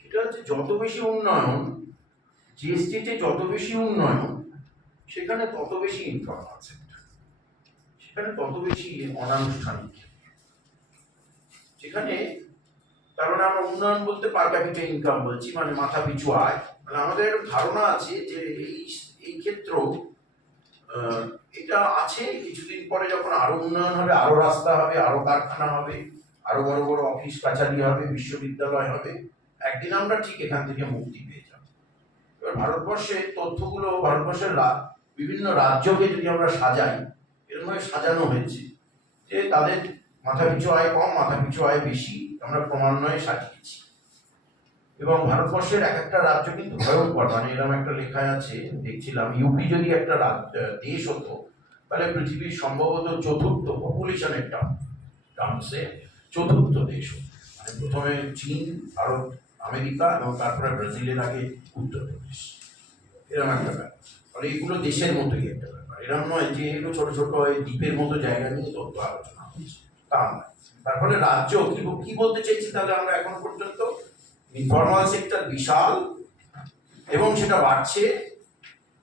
সেটা হচ্ছে যত বেশি উন্নয়ন, যে স্টেটে যত বেশি উন্নয়ন, সেখানে তত বেশি ইনফরমাল সেক্টর, সেখানে তত বেশি অনানুষ্ঠানিক। সেখানে তার মানে আমরা উন্নয়ন বলতে পার ক্যাপিটা ইনকাম বলছি, মানে মাথা পিছু আয়, মানে আমাদের একটা ধারণা আছে যে এই ক্ষেত্রেও এটা আছে, কিছুদিন পরে যখন আরো উন্নয়ন হবে, আরো রাস্তা হবে, আরো কারখানা হবে, আরো বড় বড় অফিস কাছারি হবে, বিশ্ববিদ্যালয় হবে, একদিন আমরা ঠিক এখান থেকে মুক্তি পেয়ে যাব। এবার ভারতবর্ষের তথ্যগুলো, ভারতবর্ষের বিভিন্ন রাজ্যকে যদি আমরা সাজাই, এরকম ভাবে সাজানো হয়েছে যে তাদের মাথাপিছু আয় কম, মাথাপিছু আয় বেশি, আমরা ক্রমান্বয়ে সাজিয়েছি। এবং ভারতবর্ষের এক একটা রাজ্য কিন্তু ভয়ঙ্কর, মানে এরকম একটা লেখায় আছে, দেখছিলাম, ইউপি যদি একটা দেশ হতো তাহলে পৃথিবীর সম্ভবত চতুর্থ পপুলেশনের টার্মসে চতুর্থ দেশ হতো। মানে প্রথমে চীন, ভারত, আমেরিকা এবং তারপরে ব্রাজিলের আগে উত্তরপ্রদেশ, এরকম একটা ব্যাপার। ফলে এগুলো দেশের মতোই একটা ব্যাপার, এরকম নয় যে এগুলো ছোট ছোট দ্বীপের মতো জায়গা নিয়ে তথ্য আলোচনা হচ্ছে, তা নয়। তার ফলে রাজ্য কি বলতে চাইছি তাহলে আমরা এখন পর্যন্ত, ইনফরমাল সেক্টর বিশাল এবং সেটা বাড়ছে,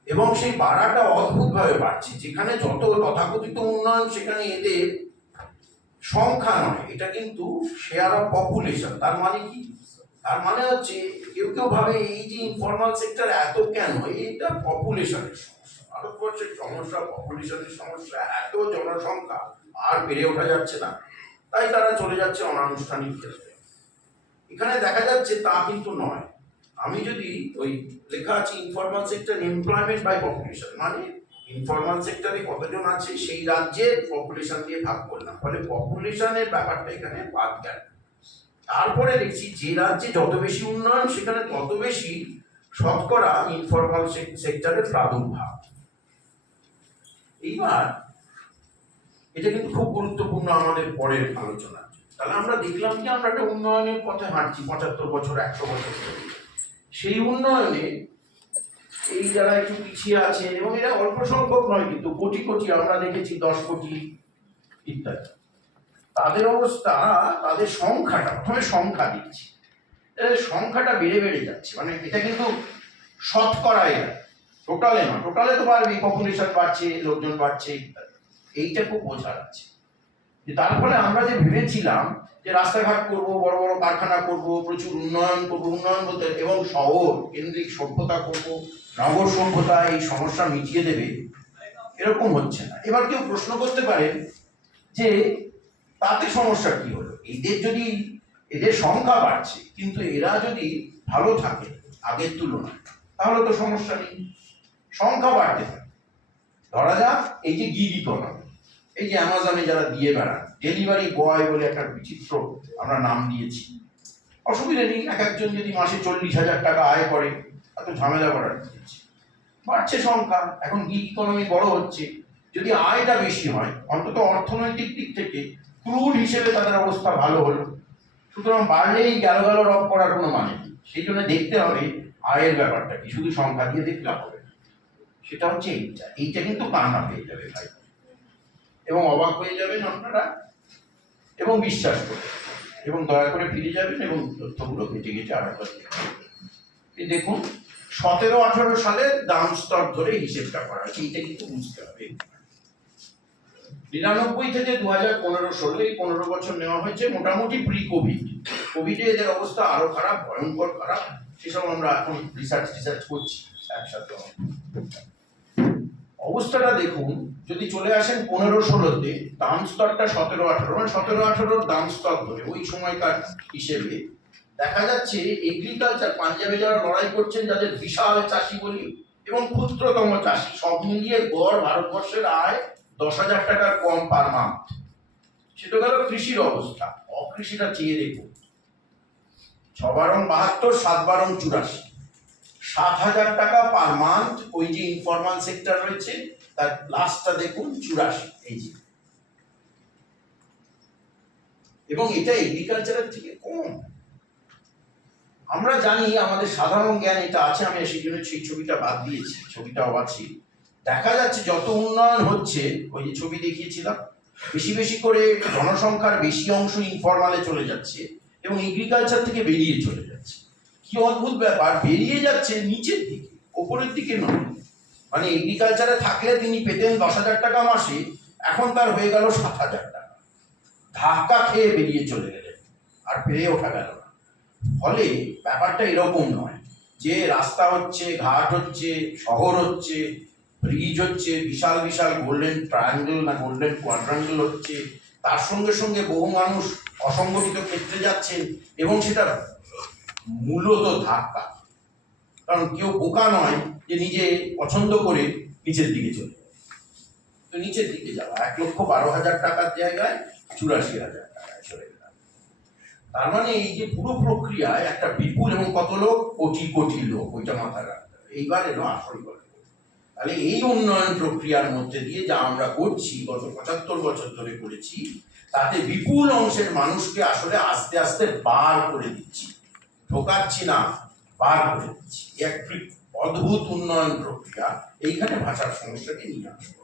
এবং সেই বাড়াটা অদ্ভুতভাবে বাড়ছে। যেখানে যত তথাকথিত উন্নয়ন, সেখানে এদের সংখ্যা নয়, এটা কিন্তু শেয়ার অফ পপুলেশন। তার মানে কি? তার মানে হচ্ছে কেউ কেউ ভাবে এই যে ইনফরমাল সেক্টর এত কেন, এইটা পপুলেশনের সমস্যা, ভারতবর্ষের সমস্যা, পপুলেশনের সমস্যা, এত জনসংখ্যা আর বেড়ে ওঠা যাচ্ছে না, তাই তারা চলে যাচ্ছে অনানুষ্ঠানিক ক্ষেত্রে। এখানে দেখা যাচ্ছে তা কিন্তু নয়। আমি যদি ওই লেখা আছে informal sector employment by population, মানে ইনফরমাল সেক্টরে কতজন আছে সেই রাজ্যের পপুলেশন দিয়ে ভাগ করলাম, ফলে পপুলেশনের ব্যাপারটা এখানে বাদ গেল। তারপরে দেখছি যে রাজ্যে যত বেশি উন্নয়ন, সেখানে তত বেশি শতকরা ইনফরমাল সেক্টরের প্রাদুর্ভাব। এইবার এটা কিন্তু খুব গুরুত্বপূর্ণ আমাদের পরের আলোচনা। তাহলে আমরা দেখলাম কি আমরা একটা উন্নয়নের পথে হাঁটছি 75 বছর, 100 বছর ধরে। সেই উন্নয়নে এই যারা একটু পিছিয়ে আছে, এবং এরা অল্প সংখ্যক নয় কিন্তু কোটি কোটি, আমরা দেখেছি 10 কোটি ইত্যাদি, তাদের অবস্থা, তাদের সংখ্যাটা, প্রথমে সংখ্যা দিচ্ছি, সংখ্যাটা বেড়ে বেড়ে যাচ্ছে। মানে এটা কিন্তু শতকরা, এরা টোটালে না, টোটালে তো বাড়বে, পপুলেশন বাড়ছে, লোকজন বাড়ছে ইত্যাদি, এইটা খুব বোঝার আছে। যে তার ফলে আমরা যে ভেবেছিলাম যে রাস্তাঘাট করব, বড় বড় কারখানা করব, প্রচুর উন্নয়ন করবো, উন্নয়ন বলতে এবং শহর কেন্দ্রিক সভ্যতা করব, নগর সভ্যতা এই সমস্যা মিটিয়ে দেবে, এরকম হচ্ছে না। এবার কেউ প্রশ্ন করতে পারেন যে তাতে সমস্যা কি হলো? এদের সংখ্যা বাড়ছে, কিন্তু এরা যদি ভালো থাকে আগের তুলনায়, তাহলে তো সমস্যা নেই, সংখ্যা বাড়তে থাকে। ধরা যাক এই যে গিগ ইকোনমি, এই যে অ্যামাজনে যারা দিয়ে বেড়ান, ডেলিভারি বয় বলে একটা বিচিত্র আমরা নাম দিয়েছি, অসুবিধা নেই, এক একজন যদি মাসে 40,000 টাকা আয় করে, এত ঝামেলা করার দিয়েছি, বাড়ছে সংখ্যা। এখন গিগ ইকোনমি বড় হচ্ছে, যদি আয়টা বেশি হয়, অন্তত অর্থনৈতিক দিক থেকে ক্রুড হিসেবে তাদের অবস্থা ভালো হলো। সুতরাং বাড়লেই গেল গেল রব করার কোনো মানে নেই, সেই জন্য দেখতে হবে আয়ের ব্যাপারটা কি, শুধু সংখ্যা দিয়ে দেখলে হবে না। সেটা হচ্ছে এইটা কিন্তু কান্না পেয়ে যাবে ভাই, এবং অবাক হয়ে যাবেন আপনারা, এবং বিশ্বাস করবেন, এবং দয়া করে ফিরে যাবেন এবং তথ্যগুলো ঘেটে ঘেটে আরেকবার দেখুন। 17-18 সালের দাম স্তর ধরে হিসেবটা করা হয়েছে, এইটা কিন্তু বুঝতে হবে। 99 থেকে 2015-16 এই 15 বছর নেওয়া হয়েছে, মোটামুটি প্রি কোভিডে এদের অবস্থা আরো খারাপ, ভয়ঙ্কর খারাপ, সেসব আমরা এখন রিসার্চ করছি একসাথে। অবস্থাটা দেখুন, যদি চলে আসেন 15-16-তে, দাম স্তরটা 17-18, মানে 17-18 দাম স্তর ধরে ওই সময়কার হিসেবে দেখা যাচ্ছে এগ্রিকালচার, পাঞ্জাবে যারা লড়াই করছেন, যাদের বিশাল চাষি বলি এবং ক্ষুদ্রতম চাষি, সব মিলিয়ে গড় ভারতবর্ষের আয় 10,000 টাকার কম পার মান্থ। সেটা গেল কৃষির অবস্থা। অকৃষিটা চেয়ে দেখুন, 6-72, 7-84, 7,000 টাকা পার মান্থ। ওই যে ইনফরমাল সেক্টর রয়েছে তার লাস্টটা দেখুন 84, এই যে, এবং এটা এগ্রিকালচারের থেকে কম। আমরা জানি, আমাদের সাধারণ জ্ঞান এটা আছে, আমি সেই জন্য সেই ছবিটা বাদ দিয়েছি, ছবিটাও আছে। দেখা যাচ্ছে যত উন্নয়ন হচ্ছে, ওই যে ছবি দেখিয়েছিলাম, বেশি বেশি করে জনসংখ্যার বেশি অংশ ইনফরমালে চলে যাচ্ছে এবং এগ্রিকালচার থেকে বেরিয়ে চলে যাচ্ছে। কি অদ্ভুত ব্যাপার, বেরিয়ে যাচ্ছে নিচের দিকে, ওপরের দিকে নয়। মানে এগ্রিকালচারে থাকলে তিনি পেতেন 10,000 টাকা মাসে, এখন তার হয়ে গেল 7,000 টাকা, ধাক্কা খেয়ে বেরিয়ে চলে গেলেন, আর পেরে ওঠা গেল না। ফলে ব্যাপারটা এরকম নয়। যে রাস্তা হচ্ছে, ঘাট হচ্ছে, শহর হচ্ছে, ব্রিজ হচ্ছে, বিশাল বিশাল গোল্ডেন ট্রায়াঙ্গেল না গোল্ডেন কোয়াড্রাঙ্গেল হচ্ছে, তার সঙ্গে সঙ্গে বহু মানুষ অসংগঠিত ক্ষেত্রে যাচ্ছেন, এবং সেটা মূলত ধাক্কা। কারণ কেউ বোকা নয় যে নিজে পছন্দ করে নিচের দিকে চলে যায়। তো নিচের দিকে যাওয়া 1,12,000 টাকার জায়গায় 84,000 টাকায় চলে গেল। তার মানে এই যে পুরো প্রক্রিয়ায় একটা বিপুল, এবং কত লোক, কোটি কোটি লোক, ওইটা মাথায় রাখতে হবে। এইবার এলো আসল গল্প। তাহলে এই উন্নয়ন প্রক্রিয়ার মধ্যে দিয়ে যা আমরা করছি, গত 75 বছর ধরে করেছি, তাতে বিপুল অংশের মানুষকে আসলে আস্তে আস্তে বার করে দিচ্ছি, ঢোকাচ্ছি না, বার করে দিচ্ছি। এক অদ্ভুত উন্নয়ন প্রক্রিয়া। এইখানে ভাষার সমস্যাকে নিয়ে আসবো,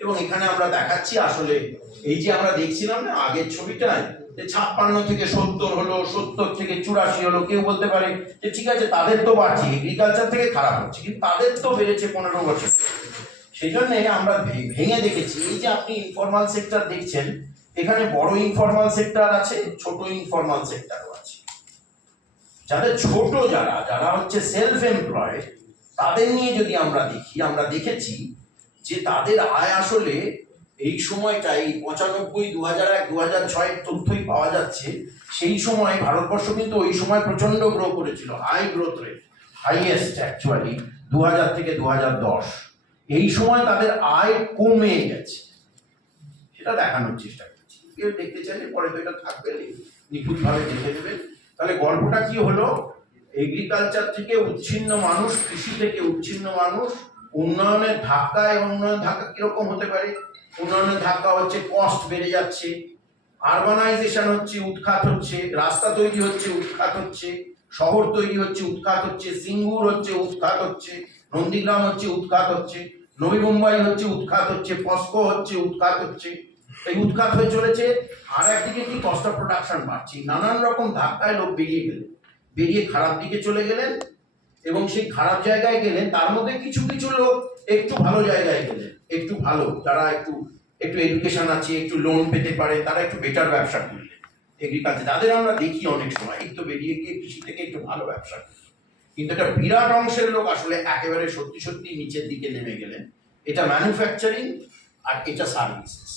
এবং এখানে আমরা দেখাচ্ছি আসলে এই যে আমরা দেখছিলাম না আগের ছবিটায়, যে 56 থেকে 70 হলো, 70 থেকে 84 হলো। কেউ বলতে পারে যে ঠিক আছে, তাদের তো বাড়ছে, এগ্রিকালচার থেকে খারাপ হচ্ছে, কিন্তু তাদের তো বেড়েছে 15 বছর। সেই জন্য আমরা ভেঙে দেখেছি। এই যে আপনি ইনফর্মাল সেক্টর দেখছেন, এখানে বড় ইনফর্মাল সেক্টর আছে, ছোট ইনফর্মাল সেক্টরও আছে। যাদের ছোট, যারা হচ্ছে সেলফ এমপ্লয়েড, তাদের নিয়ে যদি আমরা দেখি, আমরা দেখেছি যে তাদের আয় আসলে এই সময়টাই 95, 2001, 2006 তথ্যই পাওয়া যাচ্ছে। সেই সময় ভারতবর্ষ কিন্তু ওই সময় প্রচন্ড গ্রো করেছিল, high growth rate, highest actually 2000 থেকে 2010। এই সময় তাদের আয় কমে গেছে, সেটা দেখানোর চেষ্টা করছি। কেউ দেখতে চাইলে পরে তো এটা থাকবে, নিখুঁতভাবে দেখে দেবেন। তাহলে গল্পটা কি হলো? এগ্রিকালচার থেকে উচ্ছিন্ন মানুষ, কৃষি থেকে উচ্ছিন্ন মানুষ, উন্নয়নের ধাক্কা। এবং উন্নয়নের ধাক্কা কিরকম হতে পারে? উন্নয়নের ধাক্কা হচ্ছে কস্ট বেড়ে যাচ্ছে, আরবানাইজেশন হচ্ছে, উৎখাত হচ্ছে, রাস্তা তৈরি হচ্ছে, উৎখাত হচ্ছে, শহর তৈরি হচ্ছে, উৎখাত হচ্ছে, সিঙ্গুর হচ্ছে, উৎখাত হচ্ছে, নন্দীগ্রাম হচ্ছে, উৎখাত হচ্ছে, নবী মুম্বাই হচ্ছে, উৎখাত হচ্ছে, পস্কো হচ্ছে, উৎখাত হচ্ছে। এই উৎখাত হয়ে চলেছে। আর একদিকে কি কস্ট অফ প্রোডাকশন বাড়ছে। নানান রকম ধাক্কায় লোক বেরিয়ে খারাপ দিকে চলে গেলেন, এবং সেই খারাপ জায়গায় গেলেন। তার মধ্যে কিছু কিছু লোক একটু ভালো জায়গায় গেলেন, একটু ভালো, যারা একটু এডুকেশন আছে, একটু লোন পেতে পারে, তারা একটু বেটার ব্যবসা করলেন এগ্রিকালচার। তাদের আমরা দেখি অনেক সময় একটু বেরিয়ে গিয়ে কৃষি থেকে একটু ভালো ব্যবসা করলেন। কিন্তু একটা বিরাট অংশের লোক আসলে একেবারে সত্যি সত্যি নিচের দিকে নেমে গেলেন। এটা ম্যানুফ্যাকচারিং আর এটা সার্ভিসেস,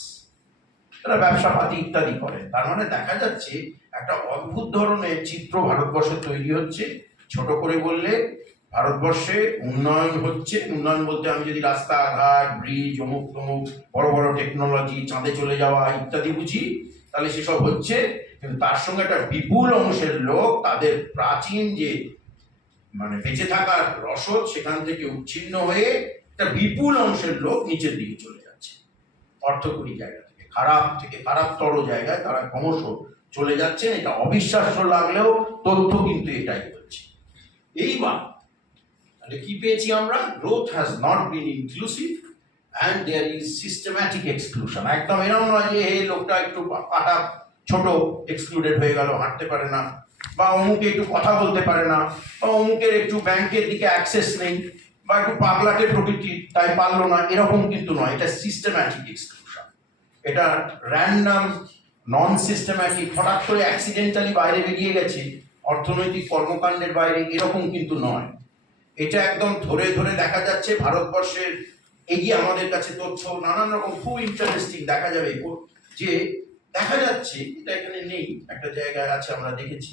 তারা ব্যবসাপাতি ইত্যাদি করেন। তার মানে দেখা যাচ্ছে একটা অদ্ভুত ধরনের চিত্র ভারতবর্ষে তৈরি হচ্ছে। ছোট করে বললে, ভারতবর্ষে উন্নয়ন হচ্ছে। উন্নয়ন বলতে আমি যদি রাস্তাঘাট, ব্রিজ, অমুক তমুক বড় বড় টেকনোলজি, চাঁদে চলে যাওয়া ইত্যাদি বুঝি, তাহলে সেসব হচ্ছে। কিন্তু তার সঙ্গে একটা বিপুল অংশের লোক তাদের প্রাচীন যে মানে বেঁচে থাকার রসদ, সেখান থেকে উচ্ছিন্ন হয়ে একটা বিপুল অংশের লোক নিচের দিকে চলে যাচ্ছে। অর্থকরী জায়গা থেকে খারাপতর জায়গায় তারা ক্রমশ চলে যাচ্ছেন। এটা অবিশ্বাস্য লাগলেও তথ্য কিন্তু এটাই বলছে। এইবার তাহলে কি পেয়েছি আমরা? Growth has not been inclusive and there is systematic exclusion. একদম এরকম নয় যে এই লোকটা একটু পাটা ছোট, এক্সক্লুডেড হয়ে গেল, হাঁটতে পারে না, বা অমুকে একটু কথা বলতে পারে না, বা অমুকের একটু ব্যাংকের দিকে অ্যাক্সেস নেই, বা একটু পাগলাটে প্রকৃতি তাই পারলো না, এরকম কিন্তু নয়। এটা সিস্টেম্যাটিক এক্সক্লুশন। এটা র্যান্ডাম, নন সিস্টেম্যাটিক, হঠাৎ করে অ্যাক্সিডেন্টালি বাইরে বেরিয়ে গেছে অর্থনৈতিক কর্মকাণ্ডের বাইরে, এরকম কিন্তু নয়। এটা একদম ধরে ধরে দেখা যাচ্ছে। ভারতবর্ষের এগিয়ে আমাদের কাছে তথ্য নানান রকম, খুব ইন্টারেস্টিং দেখা যাবে যে দেখা যাচ্ছে, এটা এখানে নেই, একটা জায়গায় আছে, আমরা দেখেছি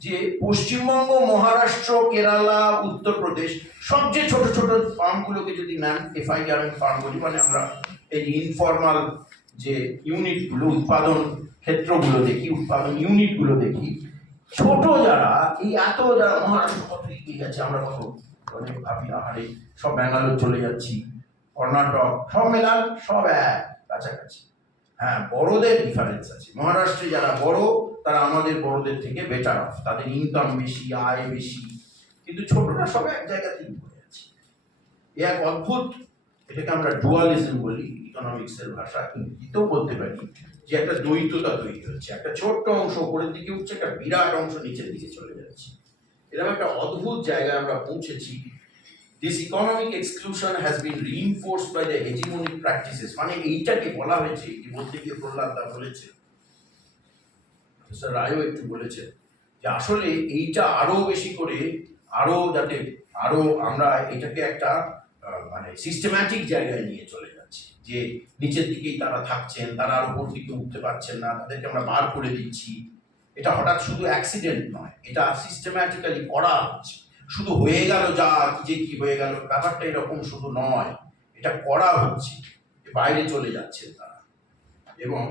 যে পশ্চিমবঙ্গ, মহারাষ্ট্র, কেরালা, উত্তরপ্রদেশ, সবচেয়ে ছোট ছোট ফার্মগুলোকে যদি নেন, FIRM ফার্ম বলি, মানে আমরা এই ইনফর্মাল যে ইউনিটগুলো, উৎপাদন ক্ষেত্রগুলো দেখি, উৎপাদন ইউনিটগুলো দেখি, ছোট যারা, এই এত যারা মহারাষ্ট্র কত এগিয়ে গেছে, আমরা কত অনেক ভাবি আহারে সব ব্যাঙ্গালোর চলে যাচ্ছি, কর্ণাটক, সব মেলান, সব এক কাছাকাছি। হ্যাঁ, বড়দের ডিফারেন্স আছে। মহারাষ্ট্রে যারা বড়, তারা আমাদের বড়দের থেকে বেটার অফ, তাদের ইনকাম বেশি, আয় বেশি, কিন্তু ছোটরা সব এক জায়গাতেই পড়ে আছে। এক অদ্ভুত, এটাকে আমরা ডুয়ালিজম বলি ইকোনমিক্সের ভাষা, ইংরেজিতেও বলতে পারি, যে একটা দ্বৈততা তৈরি হচ্ছে। একটা ছোট্ট অংশ উপরের দিকে উঠছে, একটা বিরাট অংশ নিচের দিকে চলে যাচ্ছে। এরকম একটা অদ্ভুত জায়গায় আমরা পৌঁছেছি। This economic exclusion has been reinforced by the hegemonic practices. মানে এইটাকে বলা হয়েছে, কি বলতে গিয়ে প্রহ্লাদ দা বলেছে, প্রফেসর রায়ও একটু বলেছে, যে আসলে এইটা আরো বেশি করে আরো যাতে আরো আমরা এটাকে একটা মানে সিস্টেম্যাটিক জায়গায় নিয়ে চলে যাচ্ছি, যে নিচের দিকেই তারা থাকছেন, তারা আর উপর দিকে উঠতে পারছেন না, তাদেরকে আমরা বার করে দিচ্ছি। এটা হঠাৎ শুধু অ্যাক্সিডেন্ট নয়, এটা সিস্টেম্যাটিক্যালি করা হচ্ছে। শুধু হয়ে গেল যা কি হয়ে গেল ব্যাপারটা এরকম শুধু নয়, এটা করা হচ্ছে, বাইরে চলে যাচ্ছেন তারা। এবং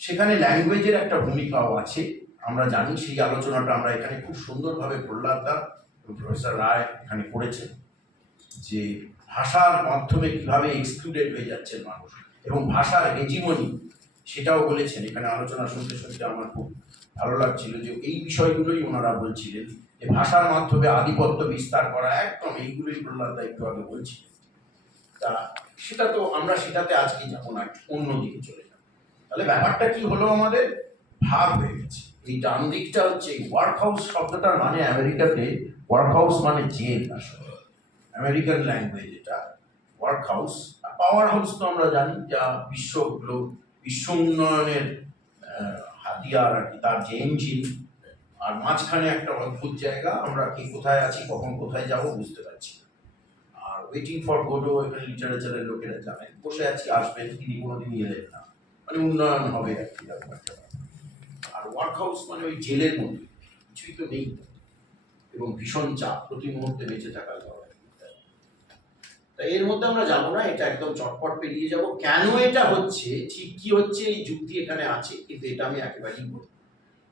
সেখানে ল্যাঙ্গুয়েজের একটা ভূমিকাও আছে, আমরা জানি। সেই আলোচনাটা আমরা এখানে খুব সুন্দরভাবে প্রহ্লাদ দা এবং প্রফেসর রায় এখানে করেছেন, যে ভাষার মাধ্যমে কিভাবে এক্সক্লুডেড হয়ে যাচ্ছেন মানুষ, এবং ভাষার হেজিমনি সেটাও বলেছেন। এখানে আলোচনা শুনতে শুনতে আমার খুব ভালো লাগছিল যে এই বিষয়গুলোই ওনারা বলছিলেন, যে ভাষার মাধ্যমে আধিপত্য বিস্তার করা, একদম এইগুলোই প্রহ্লাদ দা একটু আগে বলছিলেন। তা সেটা তো আমরা সেটাতে আজকে যাবো না, অন্যদিকে চলে যাবো। তাহলে ব্যাপারটা কি হলো, আমাদের ভাগ হয়ে গেছে। এই ডান দিকটা হচ্ছে ওয়ার্ক হাউস শব্দটার মানে আমেরিকাতে ওয়ার্ক হাউস মানে জেল, আসলে আমেরিকান ল্যাঙ্গুয়েজ এটা ওয়ার্ক হাউস। পাওয়ার হাউস তো আমরা জানি, যা বিশ্ব উন্নয়নের হাতিয়ার আর কি, তার যে ইঞ্জিন। আর মাঝখানে একটা অদ্ভুত জায়গা, আমরা কি কোথায় আছি, কখন কোথায় যাব বুঝতে পারছি না। আর ওয়েটিং ফর গোডো, এখানে লিটারেচারের লোকেরা জানেন, বসে আছি আসবেন, তিনি কোনোদিন এলেন না, মানে উন্নয়ন হবে আর কি, এরকম একটা ব্যাপার। আর ওয়ার্ক হাউস মানে ওই জেলের মধ্যে কিছুই তো নেই, এবং ভীষণ চাপ, প্রতি মুহূর্তে বেঁচে থাকা যাওয়া। এর মধ্যে আমরা যাবো না, এটা একদম চটপট পেরিয়ে যাব। কেন এটা হচ্ছে, ঠিক কি হচ্ছে, এই যুক্তি এখানে আছে, কিন্তু এটা আমি একেবারেই বলবো।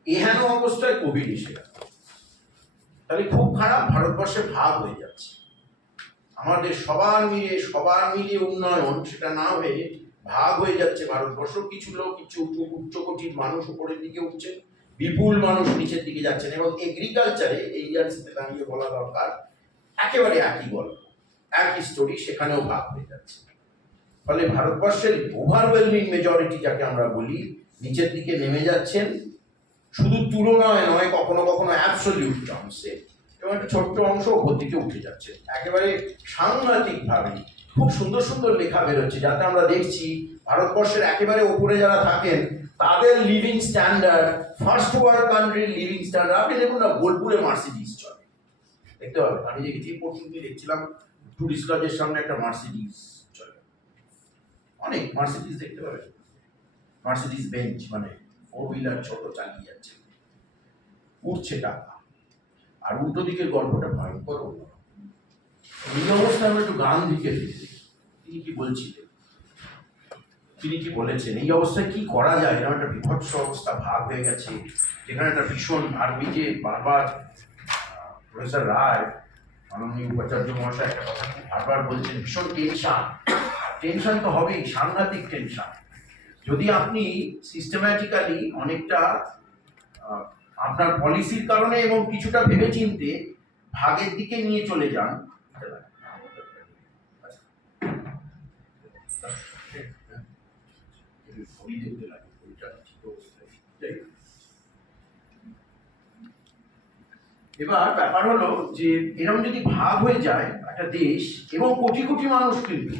এহেন অবস্থায় কোভিড এসে গেল, তাহলে খুব খারাপ, ভারতবর্ষে ভাগ হয়ে যাচ্ছে। আমাদের সবার মিলে উন্নয়ন, সেটা না হয়ে ভাগ হয়ে যাচ্ছে ভারতবর্ষ। কিছু লোক, কিছু উচ্চকোটির মানুষ উপরের দিকে উঠছে, বিপুল মানুষ নিচের দিকে যাচ্ছেন। এবং এগ্রিকালচারে এই ইয়ার্সে দাঁড়িয়ে বলা দরকার, একেবারে একই গল্প, একই স্টোরি, সেখানেও ভাগ হয়ে যাচ্ছে। ফলে ভারতবর্ষের ওভারওয়েলমিং মেজরিটি যাকে আমরা বলি, নিচের দিকে নেমে যাচ্ছেন। শুধু তুলনায় নয়, কখনো কখনো অ্যাবসলিউট টার্মসে, এবং একটা ছোট্ট অংশ ওপর দিকে উঠে যাচ্ছে একেবারে সাংঘাতিক ভাবে। খুব সুন্দর সুন্দর লেখা বেরোচ্ছে, যাতে আমরা দেখছি ভারতবর্ষের একেবারে ওপরে যারা থাকেন তাদের লিভিং স্ট্যান্ডার্ড, ফার্স্ট ওয়ার্ল্ড কান্ট্রির লিভিং স্ট্যান্ডার্ড। আপনি দেখুন না, বোলপুরে মার্সিডিজ চলে, দেখতে পাবেন। আমি দেখেছি, পরশুদিন দেখছিলাম টুরিস্ট লজের সামনে একটা মার্সিডিজ চলে, অনেক মার্সিডিজ দেখতে পাবেন, মার্সিডিজ বেঞ্চ, মানে ফোর হুইলার ছোট চালিয়ে যাচ্ছে, উঠছে টাকা। আর উল্টো দিকের গল্পটা ভয়ঙ্কর। এই অবস্থায় আমরা একটু গান্ধীকে দেখি, তিনি কি বলছিলেন, তিনি কি বলেছেন, এই অবস্থায় কি করা যায়। এরকম একটা বিভৎস অবস্থা, ভাগ হয়ে গেছে, যেখানে একটা ভীষণ। আর ওই যে বারবার প্রফেসর রায়, মাননীয় উপাচার্য মহাশয় একটা কথা বারবার বলছেন, ভীষণ টেনশন তো হবেই, সাংঘাতিক টেনশন। যদি আপনি সিস্টেম্যাটিক্যালি অনেকটা আপনার পলিসির কারণে এবং কিছুটা ভেবেচিন্তে ভাগের দিকে নিয়ে চলে যান, এবার ব্যাপার হলো যে এরকম যদি ভাগ হয়ে যায় একটা দেশ, এবং কোটি কোটি মানুষ, কিন্তু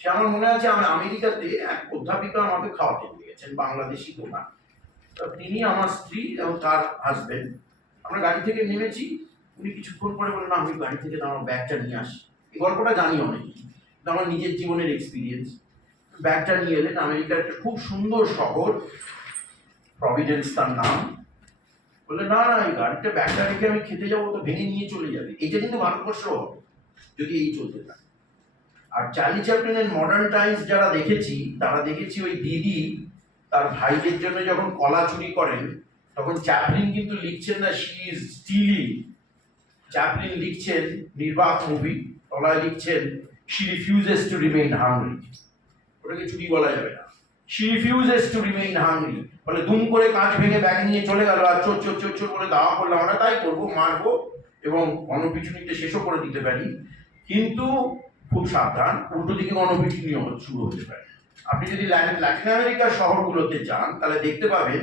সে আমার মনে আছে, আমি আমেরিকাতে এক অধ্যাপিকা আমাকে খাওয়াতে নিয়ে গেছেন, বাংলাদেশি দোকান। তিনি, আমার স্ত্রী এবং তার হাজবেন্ড, আমরা গাড়ি থেকে নেমেছি। উনি কিছুক্ষণ পরে বললেন, আমি গাড়ি থেকে আমার ব্যাগটা নিয়ে আসি। এই গল্পটা জানি অনেক, কিন্তু আমার নিজের জীবনের এক্সপিরিয়েন্স। ব্যাগটা নিয়ে এলেন। আমেরিকার একটা খুব সুন্দর শহর, প্রভিডেন্স তার নাম। বললে, না না, এই গাড়িটা ব্যাগটা রেখে আমি খেতে যাবো, তো ভেঙে নিয়ে চলে যাবে। এটা কিন্তু ভারতবর্ষ হবে যদি এই চলতে থাকে। আর চার্লি চ্যাপলিনের মডার্ন টাইমস যারা দেখেছি, তারা দেখেছি ওই দিদি তার ভাইদের জন্য যখন কলা চুরি করেন, তখন চ্যাপলিন কিন্তু লিখছেন না শি ইজ স্টিলিং। চ্যাপলিন লিখছেন, নির্বাক মুভি, তলায় লিখছেন she refuses to remain hungry. ওটাকে চুরি বলা যাবে না, she refuses to remain hungry. বলে দুম করে কাঁচ ভেঙে ব্যাগ নিয়ে চলে গেল, আর চোর চোর চোর চোর বলে দাওয়া করলাম, আমরা তাই করবো, মারবো এবং গণপিটুনিতে শেষও করে দিতে পারি। কিন্তু খুব সাবধান, উল্টো দিকে গণপিটুনিও শুরু হতে পারে। আপনি যদি ল্যাটিন আমেরিকার শহরগুলোতে যান, তাহলে দেখতে পাবেন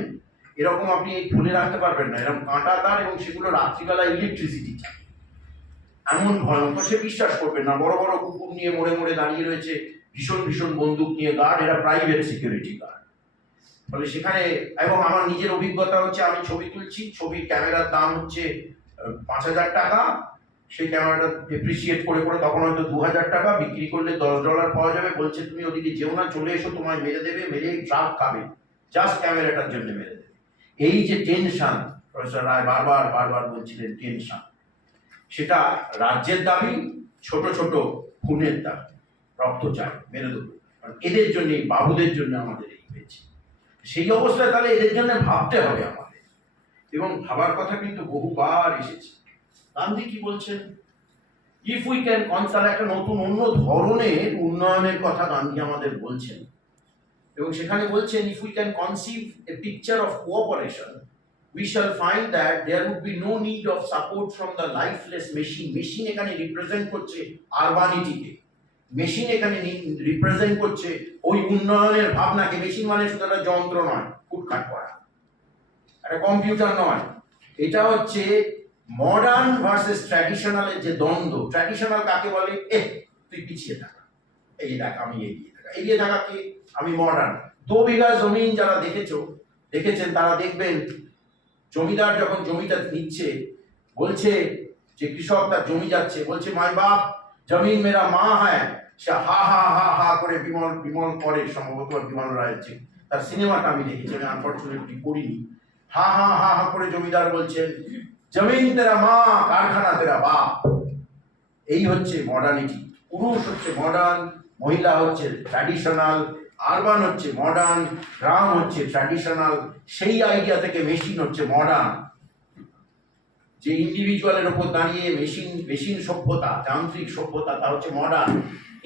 এরকম আপনি খুলে রাখতে পারবেন না, এরকম কাঁটা তার, এবং সেগুলো রাত্রিবেলা ইলেকট্রিসিটি চায়, এমন ভয়ঙ্কর। সে বিশ্বাস করবেন না, বড় বড় কুকুর নিয়ে মোড়ে মোড়ে দাঁড়িয়ে রয়েছে, ভীষণ ভীষণ বন্দুক নিয়ে গার্ড, এরা প্রাইভেট সিকিউরিটি গার্ড। ফলে সেখানে, এবং আমার নিজের অভিজ্ঞতা হচ্ছে, আমি ছবি তুলছি, ছবির ক্যামেরার দাম হচ্ছে 5,000 টাকা, সেই ক্যামেরাটা ডেপ্রিসিয়েট করে করে তখন হয়তো 2,000 টাকা, বিক্রি করলে $10 পাওয়া যাবে। বলছে তুমি ওদিকে যেও না, চলে এসো, তোমায় মেরে দেবে, মেরে ট্রাক খাবে, জাস্ট ক্যামেরাটার জন্য মেরে দেবে। এই যে টেনশন, প্রফেসর রায় বারবার বারবার বলছিলেন টেনশন, সেটা রাজ্যের দাবি, ছোট ছোট খুনের দাবি, রক্ত চাই, মেরে দেবো, কারণ এদের জন্য, বাবুদের জন্য আমাদের এই হয়েছে। সেই অবস্থায় তাহলে এদের জন্য ভাবতে হবে আমাদের, এবং ভাবার কথা কিন্তু বহুবার এসেছে। গান্ধী কি বলছেন? ইফ উই ক্যান কনসাল, একটা নতুন অন্য ধরনের উন্নয়নের কথা গান্ধী আমাদের বলছেন, এবং সেখানে বলছেন if we can conceive a picture of cooperation we shall find that there would be no need of support from the lifeless machine. Machine এখানে রিপ্রেজেন্ট করছে আরবানিটিকে, মেশিন এখানে রিপ্রেজেন্ট করছে ওই উন্নয়নের ভাবনাকে। মেশিন মানে শুধু একটা যন্ত্র নয়, কুটখাট করা, একটা কম্পিউটার নয়, এটা হচ্ছে মডার্ন ভার্সেস ট্র্যাডিশনালের যে দ্বন্দ্ব। ট্র্যাডিশনাল কাকে বলে? তুই পিছিয়ে থাকা, এই দেখ আমি এগিয়ে থাকা, এগিয়ে থাকা কি? আমি মডার্ন। 2 বিঘা জমিন যারা দেখেছেন তারা দেখবেন, জমিদার যখন জমিটা নিচ্ছে, বলছে যে কৃষক তার জমি যাচ্ছে, বলছে মাই বাপ জমিন মেরা মা হ্যায়, সে হা হা হা হা করে বিমল করে, সম্ভবত বিমল রায়ের যে তার সিনেমাটা আমি দেখেছি, আমি আনফর্চুনেটলি পড়িনি। হা হা হা হা করে জমিদার বলছেন জমিন তেরা মা, কারখানা তেরা বাপ। এই হচ্ছে মডার্নিটি। পুরুষ হচ্ছে মডার্ন, মহিলা হচ্ছে ট্র্যাডিশনাল, আরবান হচ্ছে মডার্ন, গ্রাম হচ্ছে ট্র্যাডিশনাল। সেই আইডিয়া থেকে মেশিন হচ্ছে মডার্ন, যে ইন্ডিভিজুয়ালের উপর দাঁড়িয়ে মেশিন সভ্যতা, যান্ত্রিক সভ্যতা, তা হচ্ছে modern.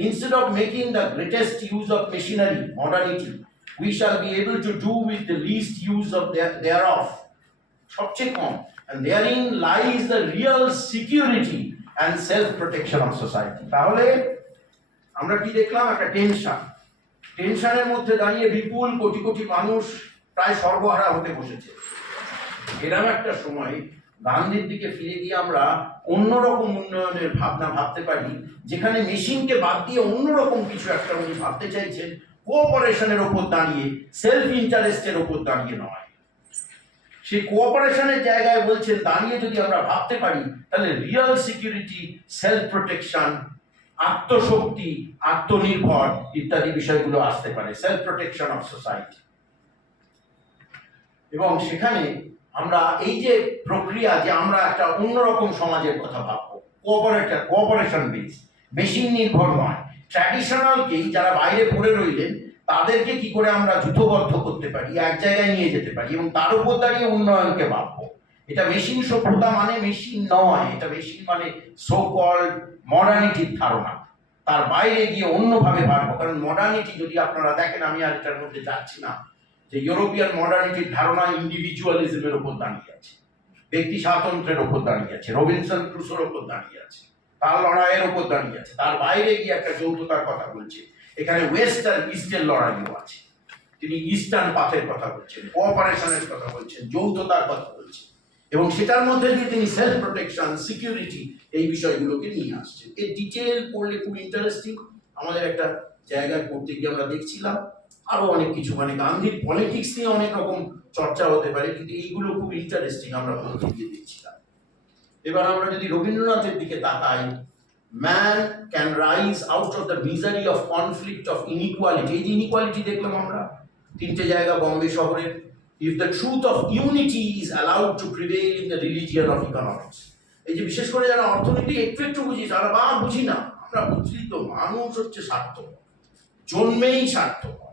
Instead of making the greatest use of machinery, modernity, we shall be able to do with the least use of thereof, সবচেয়ে কম। and therein lies the real security and self protection of society. তাহলে আমরা কি দেখলাম? একটা টেনশনের মধ্যে দাঁড়িয়ে বিপুল কোটি কোটি মানুষ প্রায় সর্বহারা হতে বসেছে। এরকম একটা সময় গান্ধীর দিকে ফিরে গিয়ে আমরা অন্যরকম উন্নয়নের ভাবনা ভাবতে পারি, যেখানে মেশিনকে বাদ দিয়ে অন্যরকম কিছু একটা উনি ভাবতে চাইছেন, কোঅপারেশনের ওপর দাঁড়িয়ে, সেলফ ইন্টারেস্টের ওপর দাঁড়িয়ে নয়। সেই কোঅপারেশনের জায়গায় বলছেন দাঁড়িয়ে যদি আমরা ভাবতে পারি, তাহলে রিয়েল সিকিউরিটি, সেলফ প্রোটেকশন, আত্মশক্তি, আত্মনির্ভর ইত্যাদি বিষয়গুলো আসতে পারে, সেলফ প্রোটেকশন অফ সোসাইটি। এবং সেখানে আমরা এই যে প্রক্রিয়া, যে আমরা একটা অন্যরকম সমাজের কথা ভাববো, কোঅপারেশন বেস, মেশিন নির্ভর নয়, ট্র্যাডিশনালকেই যারা বাইরে পড়ে রইলেন তাদেরকে কি করে আমরা যুথবদ্ধ করতে পারি, এক জায়গায় নিয়ে যেতে পারি, এবং তার উপর দাঁড়িয়ে উন্নয়নকে ভাববো। এটা মেশিন সভ্যতা মানে মেশিন নয়, এটা মেশিন মানে সো কল্ড মডার্নিটির ধারণা। তার বাইরে গিয়ে অন্যভাবে ভাববো। কারণ মডার্নিটি যদি আপনারা দেখেন, আমি আর এটার মধ্যে যাচ্ছি না, যে ইউরোপিয়ান মডার্নিটির ধারণা ইন্ডিভিজুয়ালিজমের উপর দাঁড়িয়ে আছে, ব্যক্তি স্বাতন্ত্র্যের উপর দাঁড়িয়ে আছে, রবিনসন ক্রুসোর উপর দাঁড়িয়ে আছে, তার লড়াইয়ের উপর দাঁড়িয়ে আছে। তার বাইরে গিয়ে একটা যৌথতার কথা বলছে। এখানে ওয়েস্ট আর ইস্টের লড়াইও আছে। তিনি ইস্টার্ন পাথের কথা বলছেন, কোঅপারেশনের কথা বলছেন, যৌথতার কথা বলছেন, এবং সেটার মধ্যে দিয়ে তিনি সেলফ প্রোটেকশন, সিকিউরিটি, এই বিষয়গুলোকে নিয়ে আসছেন। এই ডিটেল পড়লে খুব ইন্টারেস্টিং। আমাদের একটা জায়গায় পড়তে গিয়ে আমরা দেখছিলাম আরো অনেক কিছু, মানে গান্ধীর পলিটিক্স নিয়ে অনেক রকম চর্চা হতে পারে, কিন্তু এইগুলো খুব ইন্টারেস্টিং আমরা পড়তে গিয়ে দেখছিলাম। এবার আমরা যদি রবীন্দ্রনাথের দিকে তাকাই, man can rise out of the misery of conflict of inequality. এই যে ইনইকুয়ালিটি দেখলাম আমরা 3টে জায়গা বম্বে শহরের। If the truth of unity is allowed to prevail in the religion of economics. এই যে বিশেষ করে যারা অর্থনীতি একটু বুঝি, তারা বুঝি না, আমরা বুঝলি তো মানুষ হচ্ছে স্বার্থপর, জন্মেই স্বার্থপর।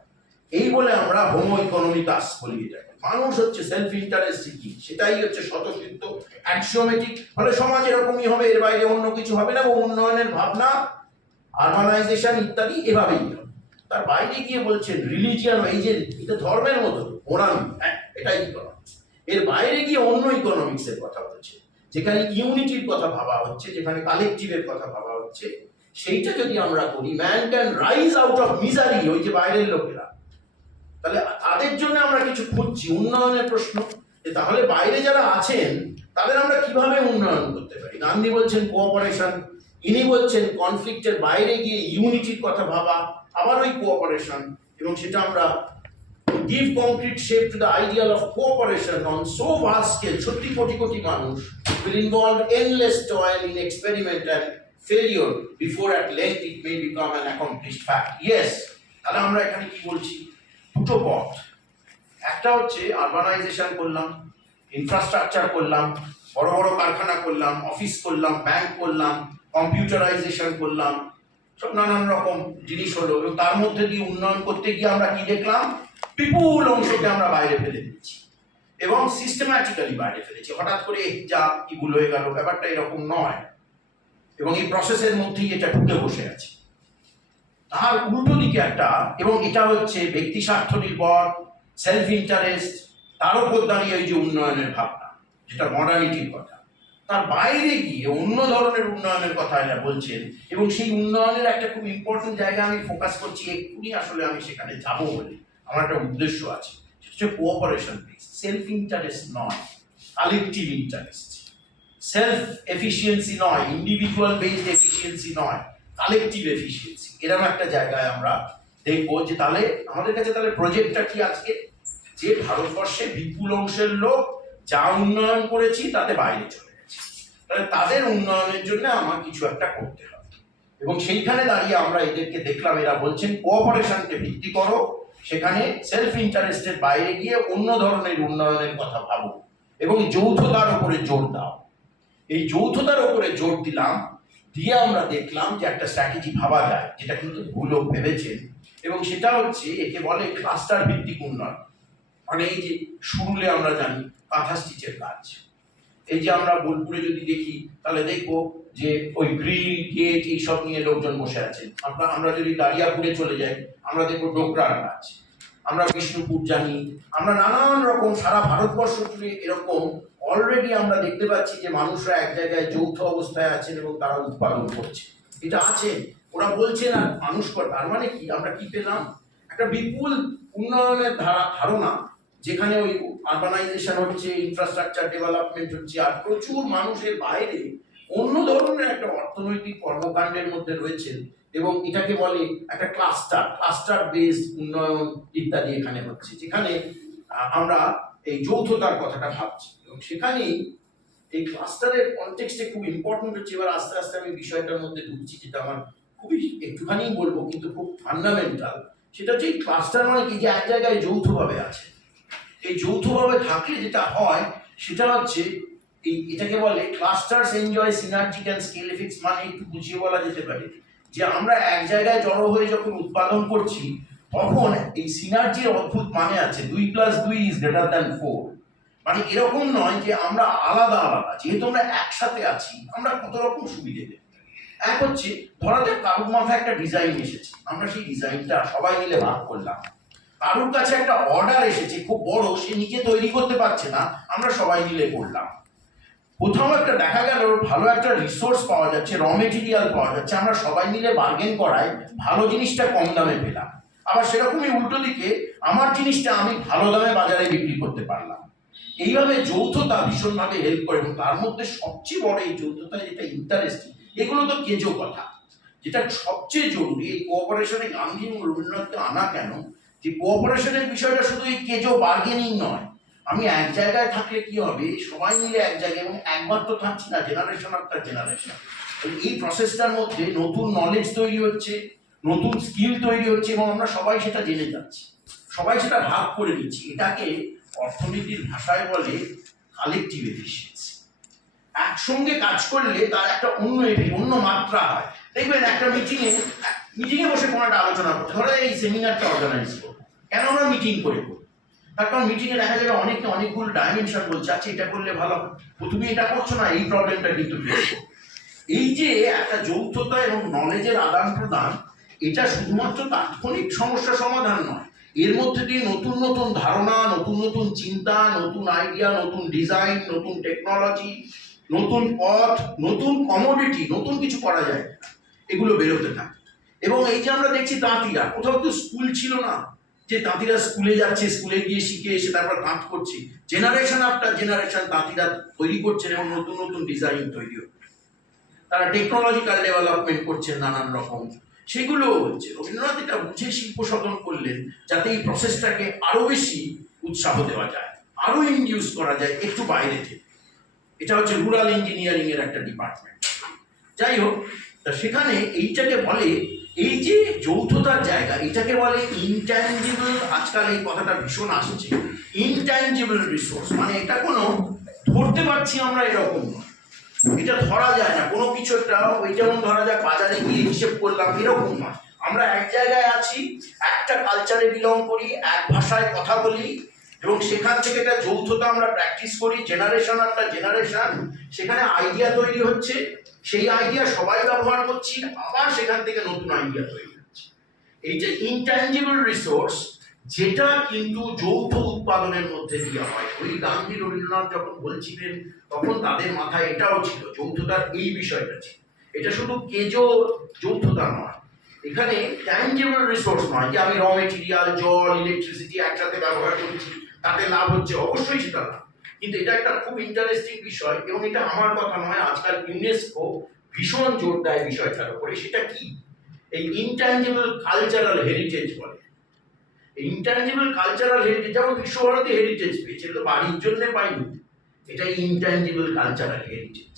এই বলে আমরা হোমো ইকোনমিকাস বলি, এটাকে মানুষ হচ্ছে সেলফ ইন্টারেস্ট সিকিং, সেটাই হচ্ছে স্বতঃসিদ্ধ, অ্যাক্সিওমেটিক। ফলে সমাজ এরকমই হবে, এর বাইরে অন্য কিছু হবে না, এবং উন্নয়নের ভাবনা, আরবানাইজেশন ইত্যাদি এভাবেই হবে। তার বাইরে গিয়ে বলছেন রিলিজিয়ান, এই যে এটা ধর্মের মতো ওরাম, এটাই ইকোনমিক্স। এর বাইরে গিয়ে অন্য ইকোনমিক্স এর কথা বলছে, যেখানে ইউনিটির কথা ভাবা হচ্ছে, যেখানে কালেকটিভের কথা ভাবা হচ্ছে। সেইটা যদি আমরা করি, man can rise out of misery, ওই যে বাইরের লোকেরা, তাহলে তাদের জন্য আমরা কিছু খুঁজছি, উন্নয়নের প্রশ্ন। তাহলে বাইরে যারা আছেন তাদের আমরা কিভাবে উন্নয়ন করতে পারি? গান্ধী বলছেন কোঅপারেশন, ইনি বলছেন কনফ্লিক্টের বাইরে গিয়ে ইউনিটির কথা ভাবা, আবার ওই কোঅপারেশন, এবং সেটা আমরা give concrete shape to the ideal of cooperation on so vast scale, সত্যি কোটি কোটি মানুষ, will involve endless toil in experiment and failure before at length it may become an accomplished fact. Yes, তাহলে আমরা এখানে কি বলছি? দুটো পথ। একটা হচ্ছে আরবানাইজেশন করলাম, ইনফ্রাস্ট্রাকচার করলাম, বড় বড় কারখানা করলাম, অফিস করলাম, ব্যাংক করলাম, কম্পিউটারাইজেশন করলাম, সব নানান রকম জিনিস হলো, এবং তার মধ্যে দিয়ে উন্নয়ন করতে গিয়ে আমরা কি দেখলাম? বিপুল অংশকে আমরা বাইরে ফেলে দিচ্ছি এবং সিস্টেম্যাটিক্যালি বাইরে ফেলেছি। হঠাৎ করে যা কি ভুল হয়ে গেল, ব্যাপারটা এরকম নয়, এবং এই প্রসেসের মধ্যেই এটা ঢুকে বসে আছে। তার উল্টো দিকে একটা, এবং এটা হচ্ছে ব্যক্তি স্বার্থ নির্ভর, সেলফ ইন্টারেস্ট, তার উপর দাঁড়িয়ে ওই যে উন্নয়নের ভাবনা, যেটা মডার্নিটির কথা, তার বাইরে গিয়ে অন্য ধরনের উন্নয়নের কথা এরা বলছেন। এবং সেই উন্নয়নের একটা খুব ইম্পর্টেন্ট জায়গা আমি ফোকাস করছি এক্ষুনি, আসলে আমি সেখানে যাব বলে আমার একটা উদ্দেশ্য আছে, সেটা হচ্ছে কোঅপারেশন বেসড, সেলফ ইন্টারেস্ট নয়, কালেকটিভ ইন্টারেস্ট, সেলফ এফিসিয়েন্সি নয়, ইন্ডিভিজুয়াল বেসড এফিসিয়েন্সি নয়, কালেকটিভ এফিসিয়েন্সি। এরকম একটা জায়গায় আমরা দেখবো যে তাহলে আমাদের কাছে তাহলে প্রজেক্টটা কি আজকে, যে ভারতবর্ষে বিপুল অংশের লোক যা উন্নয়ন করেছি তাতে বাইরে চলে গেছে, তাহলে তাদের উন্নয়নের জন্য আমার কিছু একটা করতে হবে। এবং সেইখানে দাঁড়িয়ে আমরা এদেরকে দেখলাম, এরা বলছেন কোঅপারেশনকে ভিত্তি করো, সেখানে সেলফ ইন্টারেস্টের বাইরে গিয়ে অন্য ধরনের উন্নয়নের কথা ভাবো এবং যৌথতার উপরে জোর দাও। এই যৌথতার উপরে জোর দিলাম, দিয়ে আমরা দেখলাম যে একটা স্ট্র্যাটেজি ভাবা যায়, যেটা কিন্তু ভুলও ভেবেছেন, এবং সেটা হচ্ছে একে বলে ক্লাস্টার ভিত্তিক উন্নয়ন। মানে এই যে শুরুলে আমরা জানি কাঁথা স্টিচের কাজ, এই যে আমরা বোলপুরে যদি দেখি তাহলে দেখবো যে ওই গ্রিল গেট এইসব নিয়ে লোকজন বসে আছেন। আমরা যদি দারিয়াপুরে চলে যাই আমরা দেখবো ডোকরার কাজ, আমরা বিষ্ণুপুর জানি, আমরা নানান রকম সারা ভারতবর্ষ জুড়ে এরকম অলরেডি আমরা দেখতে পাচ্ছি যে মানুষরা এক জায়গায় যৌথ অবস্থায় আছেন এবং তারা উৎপাদন করছে। এটা আছে, ওরা বলছে না মানুষ করে। তার মানে কি আমরা কি পেলাম? একটা বিপুল উন্নয়নের ধারণা, যেখানে ওই আরবানাইজেশন হচ্ছে, ইনফ্রাস্ট্রাকচার ডেভেলপমেন্ট হচ্ছে, আর প্রচুর মানুষের বাইরে অন্য ধরনের একটা অর্থনৈতিক কর্মকাণ্ডের মধ্যে রয়েছেন, এবং এটাকে বলে একটা ক্লাস্টার বেসড উন্নয়ন ইত্যাদি এখানে হচ্ছে, যেখানে আমরা এই যৌথতার কথাটা ভাবছি। এবং সেখানেই এই ক্লাস্টারের কনটেক্সটে খুব ইম্পর্টেন্ট হচ্ছে, এবার আস্তে আস্তে আমি বিষয়টার মধ্যে ঢুকছি, যেটা আমার খুবই একটুখানি বলবো কিন্তু খুব ফান্ডামেন্টাল। সেটা হচ্ছে এই ক্লাস্টার মানে কি, যে এক জায়গায় যৌথভাবে আছে। এই যৌথভাবে থাকলে যেটা হয় সেটা হচ্ছে এটাকে বলে clusters enjoy সিনার্জিক and scale effects. মানে একটু বুঝিয়ে বলা যেতে পারে যে আমরা এক জায়গায় জড়ো হয়ে যখন উৎপাদন করছি তখন এই সিনার্জির অদ্ভুত মানে আছে, 2+2 ইজ গ্রেটার দ্যান 4। মানে এরকম নয় যে আমরা আলাদা আলাদা, যেহেতু আমরা একসাথে আছি আমরা কত রকম সুবিধে দেব। এক হচ্ছে ধরা যাক কারুর মাথায় একটা ডিজাইন এসেছে, আমরা সেই ডিজাইনটা সবাই মিলে ভাগ করলাম। কারুর কাছে একটা অর্ডার এসেছে খুব বড়, সে নিজে তৈরি করতে পারছে না, আমরা সবাই মিলে করলাম। কোথাও একটা দেখা গেল ভালো একটা রিসোর্স পাওয়া যাচ্ছে, র মেটেরিয়াল পাওয়া যাচ্ছে, আমরা সবাই মিলে বার্গেন করায় ভালো জিনিসটা কম দামে পেলাম। আবার সেরকমই উল্টো দিকে আমার জিনিসটা আমি ভালো দামে বাজারে বিক্রি করতে পারলাম। এইভাবে যৌথতা ভীষণভাবে হেল্প করে, এবং তার মধ্যে সবচেয়ে বড় এই যৌথতা যেটা ইন্টারেস্টিং, এগুলো তো কেজো কথা, যেটা সবচেয়ে জরুরি এই কোঅপারেশনে গান্ধী এবং রবীন্দ্রনাথকে আনা কেন, যে কোঅপারেশনের বিষয়টা শুধু এই কেজো বার্গেনিং নয়। আমি এক জায়গায় থাকলে কি হবে, সবাই মিলে এক জায়গায়, এবং একবার তো থাকছি না, জেনারেশন আফটার জেনারেশন। এই প্রসেসটার মধ্যে নতুন নলেজ তৈরি হচ্ছে, নতুন স্কিল তৈরি হচ্ছে, এবং আমরা সবাই সেটা জেনে যাচ্ছি, সবাই সেটা ভাগ করে নিচ্ছি। এটাকে অর্থনীতির ভাষায় বলে কালেকটিভ এফিসিয়েন্সি। একসঙ্গে কাজ করলে তার একটা অন্য মাত্রা হয়। দেখবেন একটা মিটিংয়ে বসে কোনো একটা আলোচনা করতে, ধরো এই সেমিনারটা অর্গানাইজ করবো, কেন আমরা মিটিং করে করবো? তার কারণ মিটিংয়ে দেখা যাবে অনেকগুলো ডাইমেনশন বলছে, আচ্ছা এটা করলে ভালো, তুমি এটা করছো না, এই প্রবলেমটা কিন্তু ফেস। এই যে একটা যৌথতা এবং নলেজের আদান প্রদান, এটা শুধুমাত্র তাৎক্ষণিক সমস্যা সমাধান নয়, এর মধ্যে দিয়ে নতুন নতুন ধারণা, নতুন নতুন চিন্তা, নতুন আইডিয়া, নতুন ডিজাইন, নতুন টেকনোলজি, নতুন পথ, নতুন কমোডিটি, নতুন কিছু করা যায়, এগুলো বেরোতে থাকে। এবং এই যে আমরা দেখছি তাঁতিরা, কোথাও তো স্কুল ছিল না যে তাঁতিরা স্কুলে যাচ্ছে, স্কুলে গিয়ে শিখে এসে তারপর তাঁত করছে। জেনারেশন আফটার জেনারেশন তাঁতিরা তৈরি করছেন এবং নতুন নতুন ডিজাইন তৈরি হচ্ছে, তারা টেকনোলজিক্যাল ডেভেলপমেন্ট করছেন নানান রকম, সেগুলো হচ্ছে রবীন্দ্রনাথ এটা বুঝে শিল্প সাধন করলেন যাতে এই প্রসেসটাকে আরো বেশি উৎসাহ দেওয়া যায়, আরো ইনডিউস করা যায় একটু বাইরে থেকে। এটা হচ্ছে রুরাল ইঞ্জিনিয়ারিং এর একটা ডিপার্টমেন্ট। যাই হোক, তা সেখানে এইটাকে বলে, এই যে যৌথতার জায়গা, এটাকে বলে ইনট্যাঞ্জিবল। আজকাল এই কথাটা ভীষণ আসছে, ইনট্যাঞ্জিবল রিসোর্স। মানে এটা কোনো ধরতে পারছি আমরা এরকম নয়, এটা ধরা যায় না কোনো কিছু একটা। ওই যেমন ধরা যায় বাজারে গিয়ে হিসেব করলাম এরকম নয়। আমরা এক জায়গায় আছি, একটা কালচারে বিলং করি, এক ভাষায় কথা বলি, এবং সেখান থেকে একটা যৌথতা আমরা প্র্যাকটিস করি জেনারেশন আফটার জেনারেশন। সেখানে আইডিয়া তৈরি হচ্ছে, সেই আইডিয়া সবাই ব্যবহার করছি, আবার সেখান থেকে নতুন আইডিয়া তৈরি হচ্ছে। এই যে ইনট্যাঞ্জিবল রিসোর্স, যেটা কিন্তু যৌথ উৎপাদনের মধ্যে দিয়ে হয়। ওই গান্ধী রবীন্দ্রনাথ যখন বলছিলেন তখন তাদের মাথায় এটাও ছিল, যৌথতার এই বিষয়টা ছিল। এটা শুধু কেজো যৌথতা নয়, এখানে ট্যাঞ্জেবল রিসোর্স নয় যে আমি র মেটেরিয়াল, জল, ইলেকট্রিসিটি একসাথে ব্যবহার করছি, তাতে লাভ হচ্ছে, অবশ্যই সেটা না। কিন্তু এটা একটা খুব ইন্টারেস্টিং বিষয়, এবং এটা আমার কথা নয়, আজকাল ইউনেস্কো ভীষণ জোর দেয় বিষয়টার উপরে। সেটা কি? এই ইনট্যাঞ্জেবল কালচারাল হেরিটেজ বলে। ইনট্যাঞ্জেবল কালচারাল হেরিটেজ, যেমন বিশ্বভারতী হেরিটেজ পেয়েছে, এটা বাড়ির জন্য পাইনি, এটা ইনট্যাঞ্জেবল কালচারাল হেরিটেজ।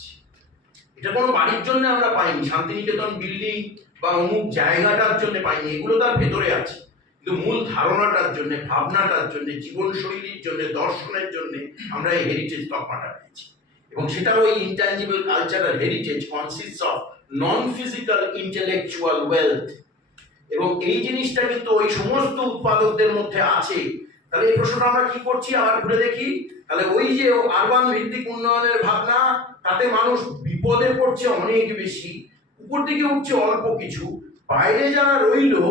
এটা কোনো বাড়ির জন্য আমরা পাইনি, শান্তিনিকেতন বিল্ডিং বা অমুক জায়গাটার জন্য পাইনি, এগুলো তার ভেতরে আছে। কিন্তু মূল ধারণাটার জন্য, ভাবনাটার জন্য, জীবনশৈলীর জন্য, দর্শনের জন্য আমরা এই হেরিটেজ তকমাটা পেয়েছি। এবং সেটাও এই intangible cultural heritage consists of non physical intellectual wealth. এবং এই জিনিসটা কিন্তু ওই সমস্ত উৎপাদকদের মধ্যে আছে। তাহলে এই প্রশ্নটা আমরা কি করছি আবার ঘুরে দেখি, তাহলে ওই যে আরবান ভিত্তিক উন্নয়নের ভাবনা, তাতে মানুষ বিপদে পড়ছে অনেক বেশি, উপর দিকে উঠছে অল্প কিছু, বাইরে যারা রইলো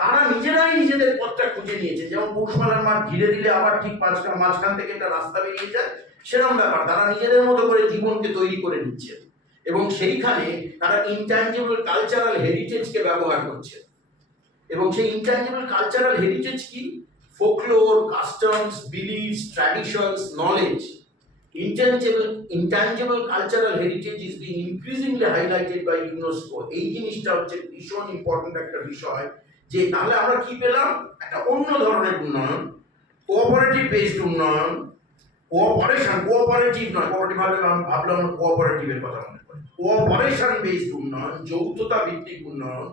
তারা নিজেরাই নিজেদের পথটা খুঁজে নিয়েছে। যেমন পৌষপালার মাঠ ঘিরে দিলে আবার ঠিক মাঝখান থেকে একটা রাস্তা বেরিয়ে যায়, সেরকম ব্যাপার। তারা নিজেদের মতো করে জীবনকে তৈরি করে নিচ্ছে, এবং সেইখানে তারা ইনট্যাঞ্জিবল কালচারাল হেরিটেজকে ব্যবহার করছে। এবং সেই ইনট্যাঞ্জিবল কালচারাল হেরিটেজ কি? Folklore, customs, beliefs, traditions, knowledge. Intangible cultural heritage is being increasingly highlighted by UNESCO. এই জিনিসটা হচ্ছে ভীষণ ইম্পর্টেন্ট একটা বিষয়, যে তাহলে আমরা কি পেলাম? একটা অন্য ধরনের উন্নয়ন, কোঅপারেটিভ বেসড উন্নয়ন, কোঅপারেটিভ নয়, কোঅপারেটিভ ভাবলাম কোঅপারেটিভের কথা মনে করে, কোঅপারেশন বেসড উন্নয়ন, যৌথতা ভিত্তিক উন্নয়ন,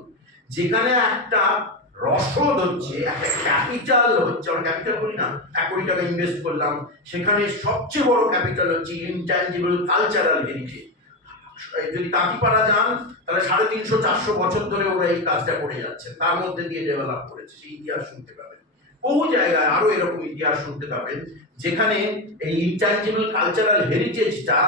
যেখানে একটা রসদ হচ্ছে, একটা ক্যাপিটাল হচ্ছে। আমরা ক্যাপিটাল বলি না, 1 কোটি টাকা ইনভেস্ট করলাম, সেখানে সবচেয়ে বড় ক্যাপিটাল হচ্ছে ইনট্যাঞ্জিবল কালচারাল হেরিটেজ। যদি তাঁতিপাড়া যান তাহলে 350-400 বছর ধরে ওরা এই কাজটা করে যাচ্ছে, তার মধ্যে দিয়ে ডেভেলপ করেছে, সেই ইতিহাস শুনতে পাবেন। বহু জায়গায় আরো এরকম ইতিহাস শুনতে পাবেন, যেখানে এই ইনট্যাঞ্জিবল কালচারাল হেরিটেজটা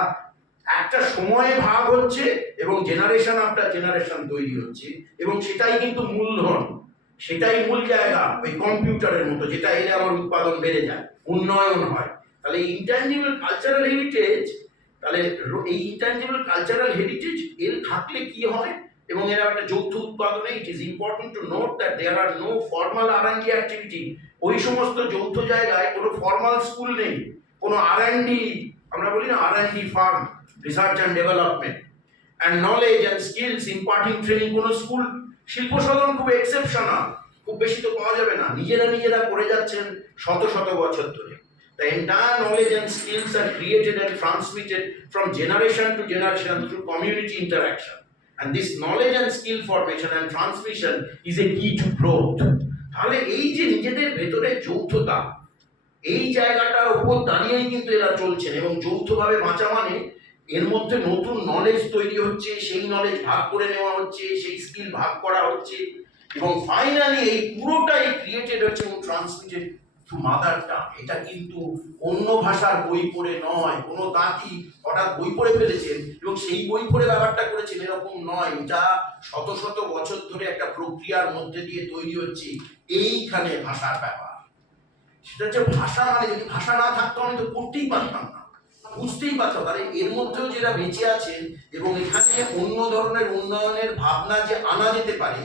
একটা সময়ে ভাগ হচ্ছে এবং জেনারেশন আফটার জেনারেশন তৈরি হচ্ছে, এবং সেটাই কিন্তু মূলধন, সেটাই মূল জায়গা। ওই কম্পিউটারের মতো, যেটা এলে আমার উৎপাদন বেড়ে যায়, উন্নয়ন হয়। তাহলে ইনট্যাঞ্জিবল কালচারাল হেরিটেজ, তাহলে এই ইনট্যাঞ্জিবল কালচারাল হেরিটেজ এর থাকলে কি হয়, এবং এরা একটা যৌথ উৎপাদনে it is important to note that there are no formal R&D activity. ওই সমস্ত যৌথ জায়গায় কোনো ফর্মাল স্কুল নেই, কোনো R&D, আমরা বলি না R&D farm, research and development, and knowledge and skills imparting training, কোনো স্কুল। শিল্প সাধন খুব এক্সেপশনাল, খুব বেশি তো পাওয়া যাবে না, নিজেরা করে যাচ্ছেন শত শত বছর ধরে। The entire knowledge and skills are created and transmitted from generation to generation through community interaction. And this knowledge and skill formation and transmission is a key to growth. তাহলে এই যে নিজেদের ভেতরে যৌথতা, এই জায়গাটার উপর দাঁড়িয়েই কিন্তু এরা চলছেন। এবং যৌথভাবে বাঁচা মানে এর মধ্যে নতুন নলেজ তৈরি হচ্ছে, সেই নলেজ ভাগ করে নেওয়া হচ্ছে, সেই স্কিল ভাগ করা হচ্ছে, এবং ফাইনালি এই পুরোটাই ক্রিয়েটেড হচ্ছে এবং ট্রান্সমিটেড থ্রু মাদার টাং। এটা কিন্তু অন্য ভাষার বই পড়ে নয়, কোনো তাঁতি হঠাৎ বই পড়ে ফেলেছেন এবং সেই বই পড়ে ব্যাপারটা করেছেন, এরকম নয়। এটা শত শত বছর ধরে একটা প্রক্রিয়ার মধ্যে দিয়ে তৈরি হচ্ছে। এইখানে ভাষার ব্যাপার, সেটা হচ্ছে ভাষা মানে, যদি ভাষা না থাকতো আমি তো করতেই পারতাম না, বুঝতেই পারতাম। তাহলে এর মধ্যেও যারা বেঁচে আছেন, এবং এখানে অন্য ধরনের উন্নয়নের ভাবনা যে আনা যেতে পারে,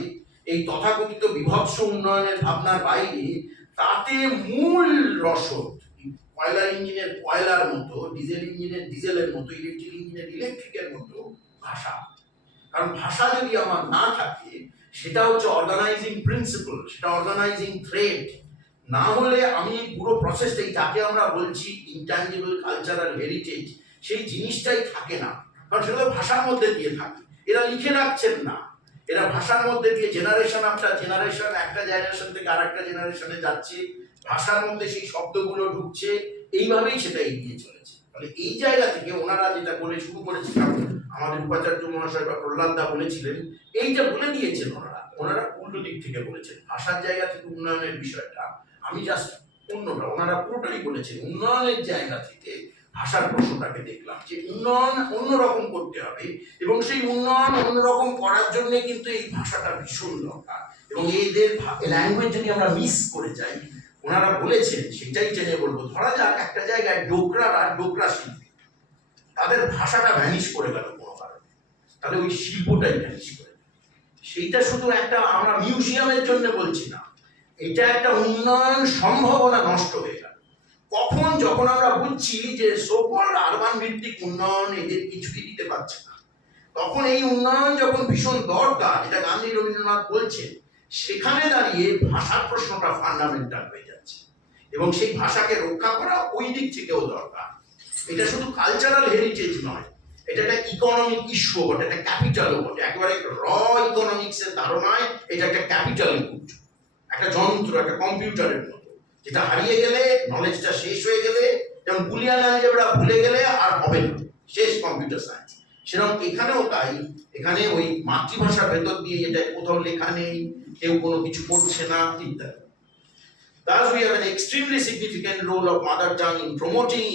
এই তথাকথিত বিভৎস উন্নয়নের ভাবনার বাইরে, তাতে মূল রসদ কয়লা ইঞ্জিনের কয়লার মতো, ডিজেল ইঞ্জিনের ডিজেলের মতো, ইলেকট্রিক ইঞ্জিনের ইলেকট্রিকের মতো ভাষা। কারণ ভাষা যদি আমার না থাকে, সেটা হচ্ছে অর্গানাইজিং প্রিন্সিপল, সেটা অর্গানাইজিং থ্রেড। না হলে আমি পুরো প্রসেসটাই, যাকে আমরা বলছি ইনট্যাঞ্জিবল কালচারাল হেরিটেজ, সেই জিনিসটাই থাকে না। কারণ সেটা তো ভাষার মধ্যে দিয়ে থাকে, এরা লিখে রাখছেন না, এরা ভাষার মধ্যে দিয়ে জেনারেশন আফটার জেনারেশন, একটা জেনারেশন থেকে আরেকটা জেনারেশনে যাচ্ছে, ভাষার মধ্যে সেই শব্দগুলো ঢুকছে, এইভাবেই সেটা এগিয়ে চলেছে। তাহলে এই জায়গা থেকে ওনারা যেটা বলে শুরু করেছিলেন, আমাদের উপাচার্য মহাশয় বা প্রহ্লাদ দা বলেছিলেন, এইটা বলে দিয়েছেন ওনারা উল্টো দিক থেকে বলেছেন ভাষার জায়গা থেকে উন্নয়নের বিষয়টা। আমি জাস্ট অন্যটা, ওনারা পুরোটাই বলেছেন উন্নয়নের জায়গা থেকে ভাষার প্রশ্নটাকে দেখলাম যে উন্নয়ন অন্যরকম করতে হবে, এবং সেই উন্নয়ন অন্যরকম করার জন্য কিন্তু এই ভাষাটা ভীষণ দরকার। এবং এদের ল্যাঙ্গুয়েজ যদি আমরা মিস করে যাই, ওনারা বলেছেন সেটাই টেনে বলবো। ধরা যাক একটা জায়গায় ডোকরা শিল্পী, তাদের ভাষাটা ভ্যানিশ করে গেল কোনো কারণে, তাহলে ওই শিল্পটাই ভ্যানিশ করে। সেইটা শুধু একটা আমরা মিউজিয়ামের জন্য বলছি না, এটা একটা উন্নয়ন সম্ভাবনা নষ্ট হয়ে গেল। কখন? যখন আমরা বুঝছি যে সোকল আরবান ভিত্তিক উন্নয়ন এদের কিছুই দিতে পারছে না, তখন এই উন্নয়ন যখন ভীষণ দরকার, এটা গান্ধী রবীন্দ্রনাথ বলছেন, সেখানে দাঁড়িয়ে ভাষার প্রশ্নটা ফান্ডামেন্টাল হয়ে যাচ্ছে, এবং সেই ভাষাকে রক্ষা করা ওই দিক থেকেও দরকার। এটা শুধু কালচারাল হেরিটেজ নয়, এটা একটা ইকোনমিক ইস্যু বটে, একটা ক্যাপিটালও বটে। একেবারে ইকোনমিক্সের ধারণায় এটা একটা ক্যাপিটাল গুড, একটা যন্ত্র, একটা কম্পিউটারের মতো, যেটা হারিয়ে গেলে, নলেজটা শেষ হয়ে গেলে, যেমন বুলিয়ান অ্যালজেব্রা ভুলে গেলে আর হবে না, শেষ কম্পিউটার সায়েন্স। সেরকম এখানেও তাই, এখানে ওই মাতৃভাষার ভেতর দিয়ে যেটা কোথাও লেখা নেই, কেউ কোনো কিছু করছে না ইত্যাদি। Thus, we have an extremely significant role of mother tongue in promoting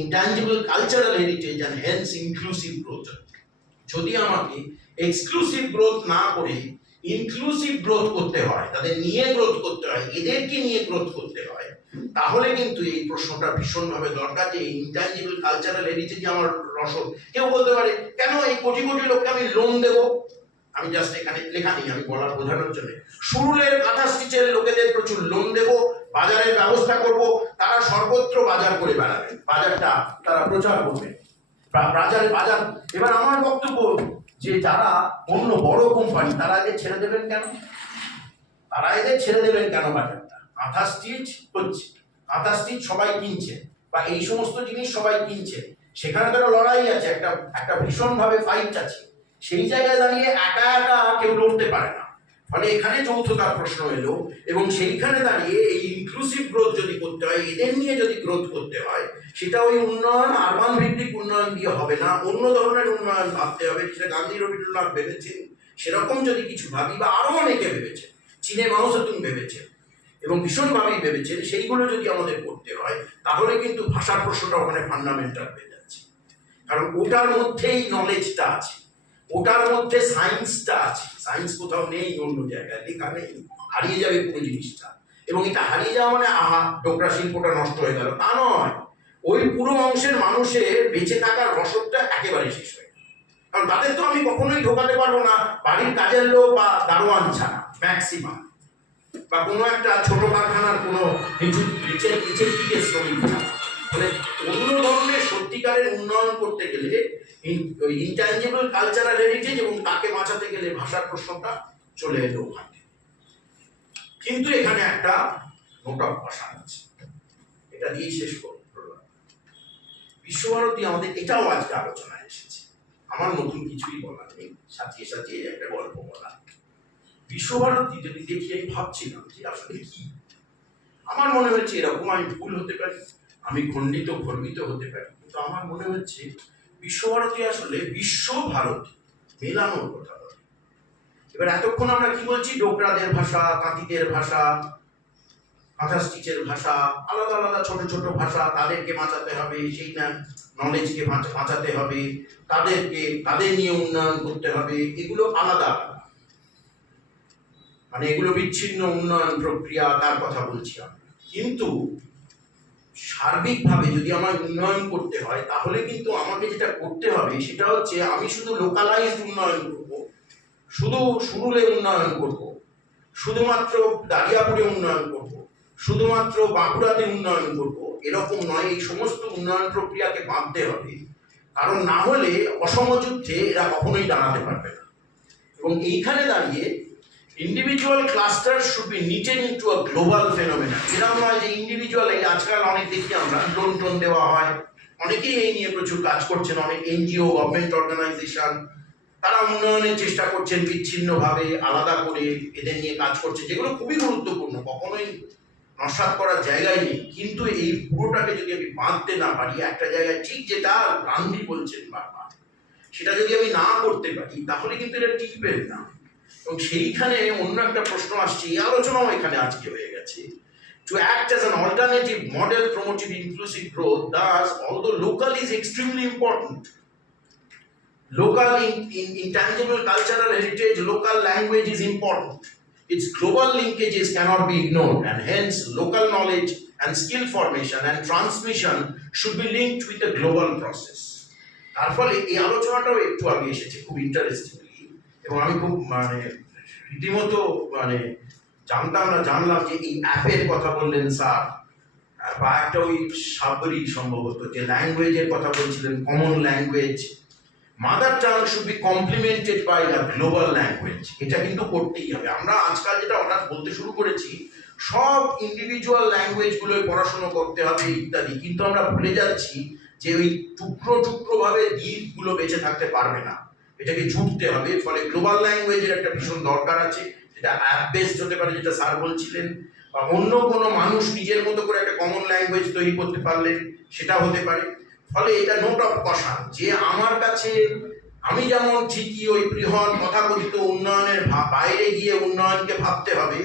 intangible cultural heritage and hence inclusive growth. যদি আমাকে এক্সক্লুসিভ গ্রোথ না করে ইনক্লুসিভ গ্রোথ করতে হয়, তাদের নিয়ে গ্রোথ করতে হয়, এদেরকে নিয়ে গ্রোথ করতে হয়, তাহলে কিন্তু এই প্রশ্নটা ভীষণভাবে দরকার যে ইনট্যাঞ্জিবল কালচারাল হেরিটেজ আমার রসদ। কেউ বলতে পারে কেন এই কোটি কোটি লোককে আমি লোন দেবো? আমি জাস্ট এখানে লেখা নেই, আমি বলার বোঝানোর জন্য, সুরুলের কাঁথা স্টিচের লোকেদের প্রচুর লোন দেব, বাজারের ব্যবস্থা করব, তারা সর্বত্র বাজার করে বেড়াবে, বাজারটা তারা প্রচার করবে, বাজার। এবার আমার বক্তব্য যে যারা অন্য বড় কোম্পানি, তারা এদের ছেড়ে দেবেন কেন? বাজারটা কাঁথা স্টিচ হচ্ছে, কাঁথা স্টিচ সবাই কিনছে, বা এই সমস্ত জিনিস সবাই কিনছে, সেখানে তো লড়াই আছে, একটা ভীষণভাবে ফাইট আছে। সেই জায়গায় দাঁড়িয়ে একা একা কেউ লড়তে পারে না, ফলে এখানে যৌথতার প্রশ্ন এলো। এবং সেইখানে দাঁড়িয়ে এই ইনক্লুসিভ গ্রোথ যদি করতে হয়, এদের নিয়ে যদি গ্রোথ করতে হয়, সেটা ওই উন্নয়ন আরবান ভিত্তিক উন্নয়ন দিয়ে হবে না, অন্য ধরনের উন্নয়ন ভাবতে হবে, যেটা গান্ধী রবীন্দ্রনাথ ভেবেছেন সেরকম যদি কিছু ভাবি, বা আরো অনেকে ভেবেছেন, চীনে মাও সেতুং ভেবেছেন এবং ভীষণভাবেই ভেবেছেন, সেইগুলো যদি আমাদের করতে হয়, তাহলে কিন্তু ভাষার প্রশ্নটা ওখানে ফান্ডামেন্টাল হয়ে যাচ্ছে। কারণ ওটার মধ্যেই নলেজটা আছে, ওটার মধ্যে সায়েন্সটা আছে। সায়েন্স কোথাও নেই, অন্য জায়গায় লেখা নেই, হারিয়ে যাবে পুরো জিনিসটা। এবং এটা হারিয়ে যাওয়া মানে আহা ডোকরা শিল্পটা নষ্ট হয়ে গেল, তা নয়। ওই পুরো অংশের মানুষের বেঁচে থাকার রসদটা একেবারে শেষ হয়ে গেল। কারণ তাদের তো আমি কখনোই ঢোকাতে পারবো না বাড়ির কাজের লোক বা দারোয়ান ছাড়া, ম্যাক্সিমাম, বা কোনো একটা ছোট কারখানার কোনো নিচের দিকে শ্রমিক ছাড়া। মানে অন্য ধরনের সত্যিকারের উন্নয়ন করতে গেলে ইনট্যাঞ্জিবল কালচারাল হেরিটেজ এবং তাকে বাঁচাতে গেলে ভাষার প্রশ্নটা চলে এলো ওখানে। কিন্তু এখানে একটা নোট অফ ভাষা আছে, এটা দিয়েই শেষ করব। বিশ্বভারতী আমাদের এটাও আজকে আলোচনায় এসেছে, আমার নতুন কিছুই বলার নেই, সাজিয়ে সাজিয়ে একটা গল্প বলা। বিশ্বভারতী যদি দেখি, আমি ভাবছিলাম যে আসলে কি, আমার মনে হচ্ছে এরকম, আমি ভুল হতে পারি, আমি খণ্ডিত ভর্মিত হতে পারি, কিন্তু আমার মনে হচ্ছে বিশ্বভারতী আসলে বিশ্বভারতী মেলানোর কথা বলে। এবার এতক্ষণ আমরা কি বলছি, ডোকরাদের ভাষা, তাঁতিদের ভাষা, কাঁথা স্টিচের ভাষা, আলাদা আলাদা ছোট ছোট ভাষা, তাদেরকে বাঁচাতে হবে, সেই না নলেজকে বাঁচাতে হবে, তাদের নিয়ে উন্নয়ন করতে হবে, এগুলো আলাদা আলাদা, মানে এগুলো বিচ্ছিন্ন উন্নয়ন প্রক্রিয়া, তার কথা বলছি আমি। কিন্তু সার্বিকভাবে যদি আমার উন্নয়ন করতে হয়, তাহলে কিন্তু আমাকে যেটা করতে হবে সেটা হচ্ছে, আমি শুধু লোকালাইজড উন্নয়ন করব, শুধু সুরুলে উন্নয়ন করব, শুধুমাত্র দারিয়াপুরে উন্নয়ন করব, শুধুমাত্র বাঁকুড়াতে উন্নয়ন করব, এরকম নয়। এই সমস্ত উন্নয়ন প্রক্রিয়াকে বাঁধতে হবে, কারণ না হলে অসমযুদ্ধে এরা কখনোই দাঁড়াতে পারবে না। এবং এইখানে দাঁড়িয়ে individual cluster should be নিটেন into a global phenomena. এরকম নয় যে ইন্ডিভিজুয়াল, এই আজকাল অনেক দেখি আমরা লোন টোন দেওয়া হয়, অনেকেই এই নিয়ে প্রচুর কাজ করছেন, অনেক এনজিও, গভর্নমেন্ট অর্গানাইজেশন, তারা উন্নয়নের চেষ্টা করছেন বিচ্ছিন্নভাবে, আলাদা করে এদের নিয়ে কাজ করছে, যেগুলো খুবই গুরুত্বপূর্ণ, কখনোই নস্যাৎ করার জায়গায় নেই। কিন্তু এই পুরোটাকে যদি আমি বাঁধতে না পারি একটা জায়গায়, ঠিক যেটা গান্ধী বলছেন বারবার, সেটা যদি আমি না করতে পারি তাহলে কিন্তু এটা টিকবে না। এবং সেইখানে অন্য একটা প্রশ্ন আসছে, এই আলোচনাও এখানে আজকে হয়ে গেছে, to act as an alternative model promoting inclusive growth, thus although local is extremely important, local intangible cultural heritage, local language is important, its global linkages cannot be ignored, and hence local knowledge and skill formation and transmission should be linked with the global process. তার ফলে এই আলোচনাটাও একটু আগে এসেছে খুব interestingly, এবং আমি খুব রীতিমতো জানলাম যে এই অ্যাপের কথা বললেন স্যার, বা একটা ওই সাবরি সম্ভবত যে ল্যাঙ্গুয়েজের কথা বলছিলেন, common language, mother tongue should be complemented by a global language. এটা কিন্তু করতেই হবে। আমরা আজকাল যেটা হঠাৎ বলতে শুরু করেছি, সব ইন্ডিভিজুয়াল ল্যাঙ্গুয়েজগুলোয় পড়াশোনা করতে হবে ইত্যাদি, কিন্তু আমরা ভুলে যাচ্ছি যে ওই টুকরো টুকরো ভাবে দ্বীপগুলো বেঁচে থাকতে পারবে না, এটাকে জুড়তে হবে। ফলে গ্লোবাল ল্যাঙ্গুয়েজের একটা ভীষণ দরকার আছে, যেটা অ্যাপ বেসড হতে পারে, যেটা স্যার বলছিলেন, বা অন্য কোনো মানুষ নিজের মতো করে একটা কমন ল্যাঙ্গুয়েজ তৈরি করতে পারলেন, সেটা হতে পারে। ফলে এটা নোট অফ কশন যে আমার কাছে আমি যেমন ঠিকই ওই বৃহৎ তথাকথিত উন্নয়নের বাইরে গিয়ে উন্নয়নকে ভাবতে হবে,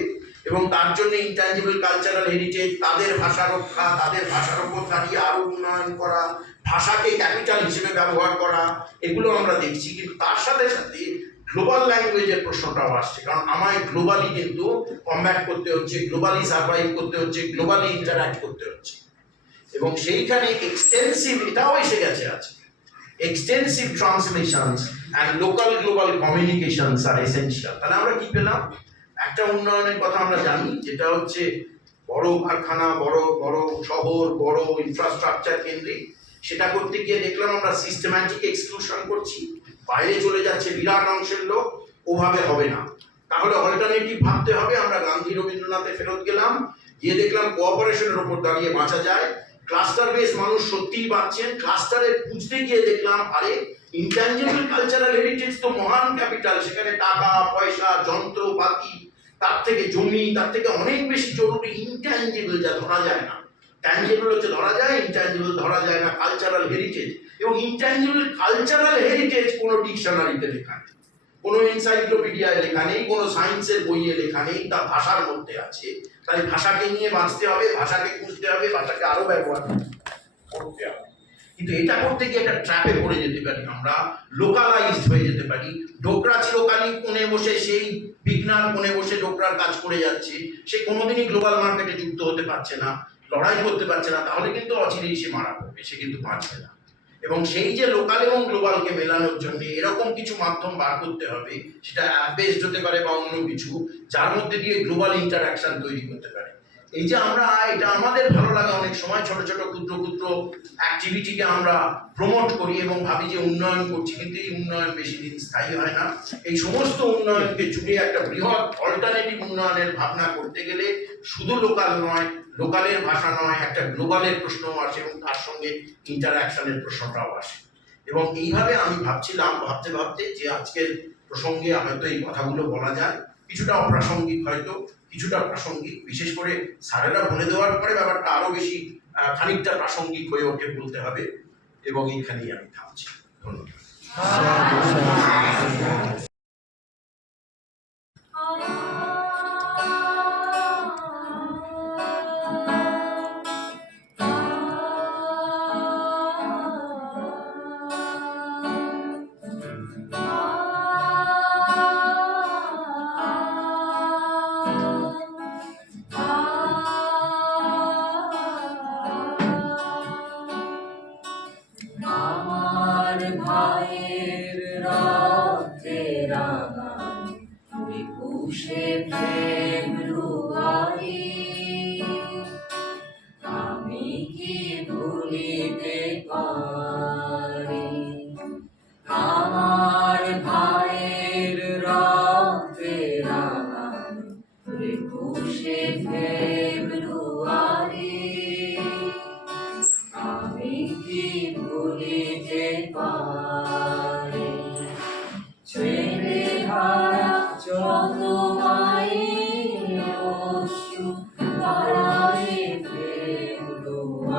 এবং তার জন্য ইনট্যাঞ্জিবল কালচারাল হেরিটেজ, তাদের ভাষা রক্ষা, তাদের ভাষার উপর দাঁড়িয়ে আরো উন্নয়ন করা, ভাষাকে ক্যাপিটাল হিসেবে ব্যবহার করা, এগুলো আমরা দেখছি। কিন্তু তার সাথে সাথে গ্লোবাল ল্যাঙ্গুয়েজের প্রশ্নটাও আসছে, কারণ আমায় গ্লোবালি কিন্তু কমব্যাট করতে হচ্ছে, গ্লোবালি সার্ভাইভ করতে হচ্ছে, গ্লোবালি ইন্টারঅ্যাক্ট করতে হচ্ছে, এবং সেইখানে এক্সটেন্সিভ, এটাও এসে গেছে আছে, extensive translations and local global communications are essential. তাহলে আমরা কি পেলাম? একটা উন্নয়নের কথা আমরা জানি, যেটা হচ্ছে বড় কারখানা, বড় বড় শহর, বড় ইনফ্রাস্ট্রাকচার কেন্দ্রিক। সেটা করতে গিয়ে দেখলাম আমরা সিস্টেম্যাটিক এক্সক্লুশন করছি, বাইরে চলে যাচ্ছে বিরাট অংশের লোক, ওভাবে হবে না। তাহলে অল্টারনেটিভ ভাবতে হবে। আমরা গান্ধী রবীন্দ্রনাথে ফেরত গেলাম, গিয়ে দেখলাম কোঅপারেশনের উপর দাঁড়িয়ে বাঁচা যায়, ক্লাস্টার বেস মানুষ সত্যিই বাঁচছেন। ক্লাস্টারে বুঝতে গিয়ে দেখলাম আরে ইনট্যাঞ্জিবল কালচারাল হেরিটেজ তো মহান ক্যাপিটাল, সেখানে টাকা পয়সা যন্ত্রপাতি, তার থেকে জমি, তার থেকে অনেক বেশি জরুরি ইনট্যাঞ্জিবল, যা ধরা যায় না। ট্যাঞ্জিবল হচ্ছে ধরা যায়, ইনট্যাঞ্জিবল ধরা যায় না, কালচারাল হেরিটেজ। এবং ইনট্যাঞ্জিবল কালচারাল হেরিটেজ কোনো ডিকশনারিতে লেখা নেই, কোনো এনসাইক্লোপিডিয়ায় লেখা নেই, কোনো সায়েন্সের বইয়ে লেখা নেই, তা ভাষার মধ্যে আছে। তাই ভাষাকে নিয়ে বাঁচতে হবে, ভাষাকে খুঁজতে হবে, ভাষাকে আরো ব্যবহার করতে হবে। কিন্তু এটা করতে গিয়ে একটা ট্র্যাপে পড়ে যেতে পারি, আমরা লোকালাইজড হয়ে যেতে পারি। ডোকরা চিরকালই কোণে বসে, সেই বিঘ্নার কোণে বসে ডোকরার কাজ করে যাচ্ছে, সে কোনোদিনই গ্লোবাল মার্কেটে যুক্ত হতে পারছে না, লড়াই করতে পারছে না, তাহলে কিন্তু অচিরেই সে মারা পড়বে, সে কিন্তু বাঁচবে না। এবং সেই যে লোকাল এবং গ্লোবালকে মেলানোর জন্য এরকম কিছু মাধ্যম বার করতে হবে, সেটা অ্যাপ বেসড হতে পারে বা অন্য কিছু, যার মধ্যে দিয়ে গ্লোবাল ইন্টারাকশন তৈরি করতে পারে। এই যে আমরা, এটা আমাদের ভালো লাগে, অনেক সময় ছোট ছোট ক্ষুদ্র ক্ষুদ্র অ্যাক্টিভিটিকে আমরা প্রমোট করি এবং ভাবি যে উন্নয়ন করছি, কিন্তু এই উন্নয়ন বেশি দিন স্থায়ী হয় না। এই সমস্ত উন্নয়নকে জুড়ে একটা বৃহৎ অল্টারনেটিভ উন্নয়নের ভাবনা করতে গেলে শুধু লোকাল নয়, লোকালের ভাষা নয়, একটা গ্লোবালের প্রশ্নও আসে, এবং তার সঙ্গে ইন্টারঅ্যাকশনের প্রশ্নটাও আসে। এবং এইভাবে আমি ভাবছিলাম, ভাবতে ভাবতে, যে আজকের প্রসঙ্গে হয়তো এই কথাগুলো বলা যায়, কিছুটা অপ্রাসঙ্গিক, হয়তো কিছুটা প্রাসঙ্গিক, বিশেষ করে স্যারেরা বলে দেওয়ার পরে ব্যাপারটা আরো বেশি খানিকটা প্রাসঙ্গিক হয়ে ওঠে বলতে হবে। এবং এইখানেই আমি থামছি। ধন্যবাদ। আমার ভাইয়ের রক্তে রাঙা 21শে ফেব্রুয়ারি, আমি কি ভুলিতে পারি? আমার ভাইয়ের রক্তে রাঙা একুশে ফেব্রুয়ারি আমি কি ভুলিতে পারি ছেলে হারা যত মায়ের অশ্রু ধারায় ফেব্রুয়ারি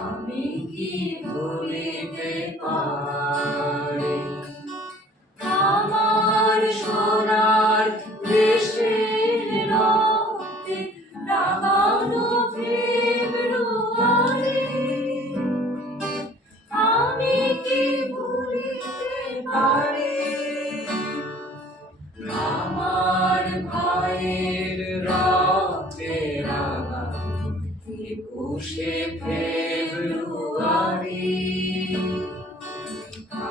আমি কি ভুলিতে পারি আমার সোনার দেশের রক্তে রাঙানো ফেব্রুয়ারি আমি কি ভুলিতে পারি আমার ভাইয়ের রক্তে রাঙানো একুশে ফেব্রুয়ারি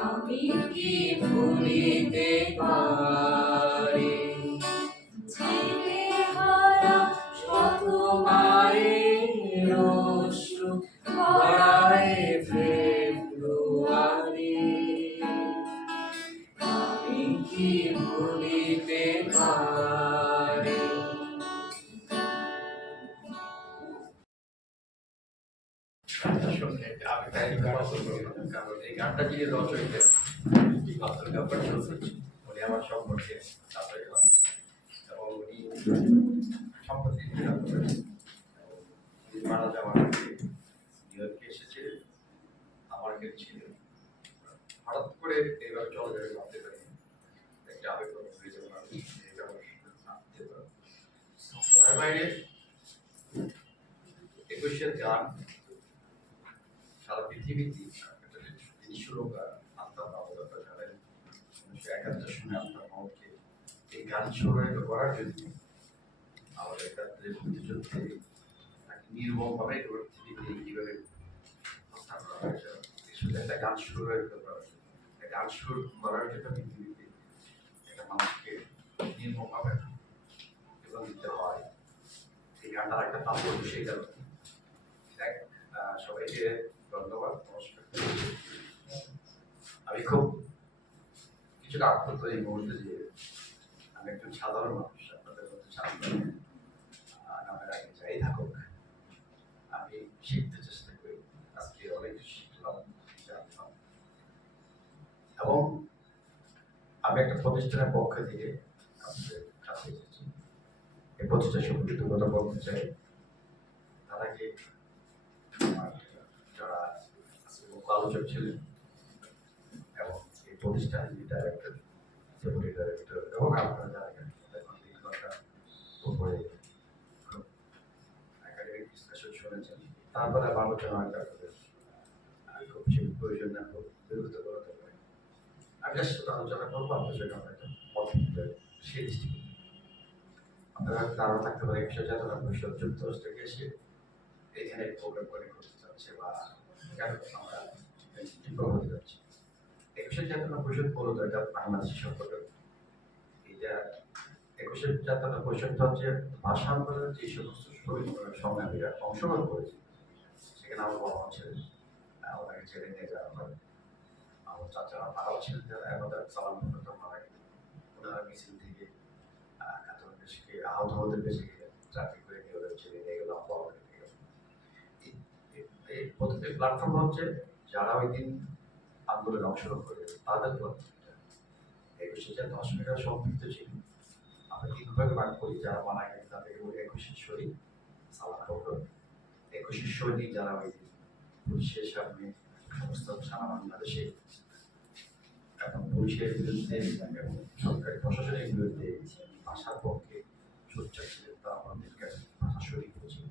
আমি কি ভুলিতে পারি ছেলে হারা শত মায়ের অশ্রু ভরায় ফেব্রুয়ারি আমি কি ভুলিতে পারি কারণ এই গানটা যিনি রচয়িতা আব্দুল গাফফার চৌধুরী উনি আমার সম্পর্কে এবং উনি সম্পত্তি উনি মারা যাওয়ার আগে নিউ ইয়র্কে এসেছিলেন আমার কাছে ছিলেন হঠাৎ করে এইভাবে চলে যাবে ভাবতে পারি একটা আবেগ হয়ে যাবে তার বাইরে একুশের গান সারা পৃথিবীতে সুরকার আত্মা বাবদত্তা জানেন 1971 সালে আত্মা মহকে এই গান সংগ্রহিত করার জন্য আমাদের ক্ষেত্রে মুক্তিযুদ্ধে তাকে নির্মমভাবে পৃথিবীতে কীভাবে হত্যা করা হয়েছে শুধু একটা গান সংগ্রহিত করার জন্য গান শুরু করার জন্য পৃথিবীতে একটা মানুষকে নির্মমভাবে জীবন দিতে হয় এই গানটার একটা তাৎপর্য সেই কারণে সবাইকে ধন্যবাদ নমস্কার আমি খুব কিছুটা আপ্লুত এই মুহূর্তে যে আমি একজন সাধারণ মানুষ আপনাদের মধ্যে সাধারণ নামের আগে যাই থাকুক আমি শিখতে চেষ্টা করি আজকে অনেক শিখলাম জানলাম এবং আমি একটা প্রতিষ্ঠানের পক্ষ থেকে আপনাদের কাছে এসেছি এই প্রতিষ্ঠান সম্পর্কে দু কথা বলতে চাই তার আগে যারা আলোচক ছিলেন এবং এই প্রতিষ্ঠানের যে ডাইরেক্টর ডেপুটি ডাইরেক্টর এবং আপনারা যারা এখন 3 ঘন্টা উপরে একাডেমিক ডিসকাশন শুনেছেন তারপরে আলোচনাটা আমি খুব প্রয়োজন না খুব বিরক্ত করাতে পারি আমি জাস্ট আলোচনা করবো আপনার সঙ্গে আমরা একটা মত সেই দৃষ্টিকোণ আপনারা ধারণা থাকতে পারে সচেতনতা পরিষদ যুক্তরাষ্ট্র থেকে এসে এখানে প্রোগ্রাম করে করতে চাচ্ছে বা কেন আমরা প্রভাবিত যাচ্ছি একুশের চেতনা পরিষদ মূলত এটা বাংলাদেশি সম্পর্ক এটা একুশের চেতনা পরিষদ হচ্ছে ভাষা আন্দোলনের যে সমস্ত শহীদ সংগ্রামীরা অংশগ্রহণ করেছে সেখানে আমার বাবা ছিলেন ওনাকে ছেড়ে নিয়ে যাওয়া হয় আমার চাচারা তারাও ছিলেন যারা আমাদের সালাম মারা গেলেন ওনারা মিছিল থেকে দেশকে আহত হতে বেঁচে গেলেন চাকরি করে নিয়ে ওদের ছেড়ে নিয়ে গেল বাবা এই প্রতিটি প্ল্যাটফর্ম হচ্ছে যারা ওই দিন আন্দোলনে অংশগ্রহণ করে তাদের প্ল্যাটফর্ম একুশে যে দশমিকা সম্পৃক্ত ছিল আমরা 3 ভাগে ভাগ করি যারা মারা গেলেন তাদেরকে বলি একুশের শহীদ সালাম করল একুশের শহীদ যারা ওই দিন পুলিশের সামনে সমস্ত সারা বাংলাদেশে এবং পুলিশের বিরুদ্ধে এবং সরকারি প্রশাসনের বিরুদ্ধে ভাষার পক্ষে সোচ্চার ছিলেন তা আমাদের কাছে ভাষা শহীদ হয়েছিল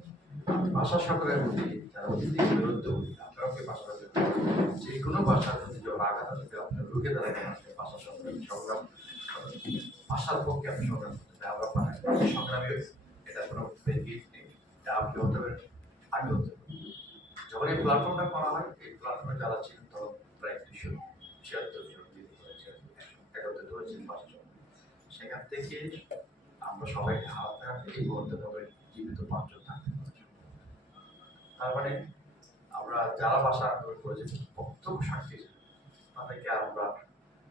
ভাষা সকলের মধ্যে যারা অতীতের বিরুদ্ধে আপনারাও ভাষা যে কোনো ভাষার প্রতি যখন আঘাত আসবে আপনার রুখে দাঁড়াতে আসবে ভাষা সংগ্রাম ভাষার পক্ষে আপনি সংগ্রাম করতে আমরা সংগ্রামী এটা কোনো বেনিফিট নেই এটা আপনি হতে পারেন আমি হতে পারি যখন এই প্ল্যাটফর্মটা করা হয় এই প্ল্যাটফর্মে যারা ছিলেন তখন প্রায় 276 জন একত্রিত হয়েছেন ভাষা সেখান থেকে আমরা সবাইকে হারাতে হারাতে এই মুহূর্তে তবে জীবিত 5 জন থাকতে পারছি তার মানে আমরা যারা ভাষা আন্দোলন করেছি প্রত্যক্ষ সাক্ষী তাদেরকে আমরা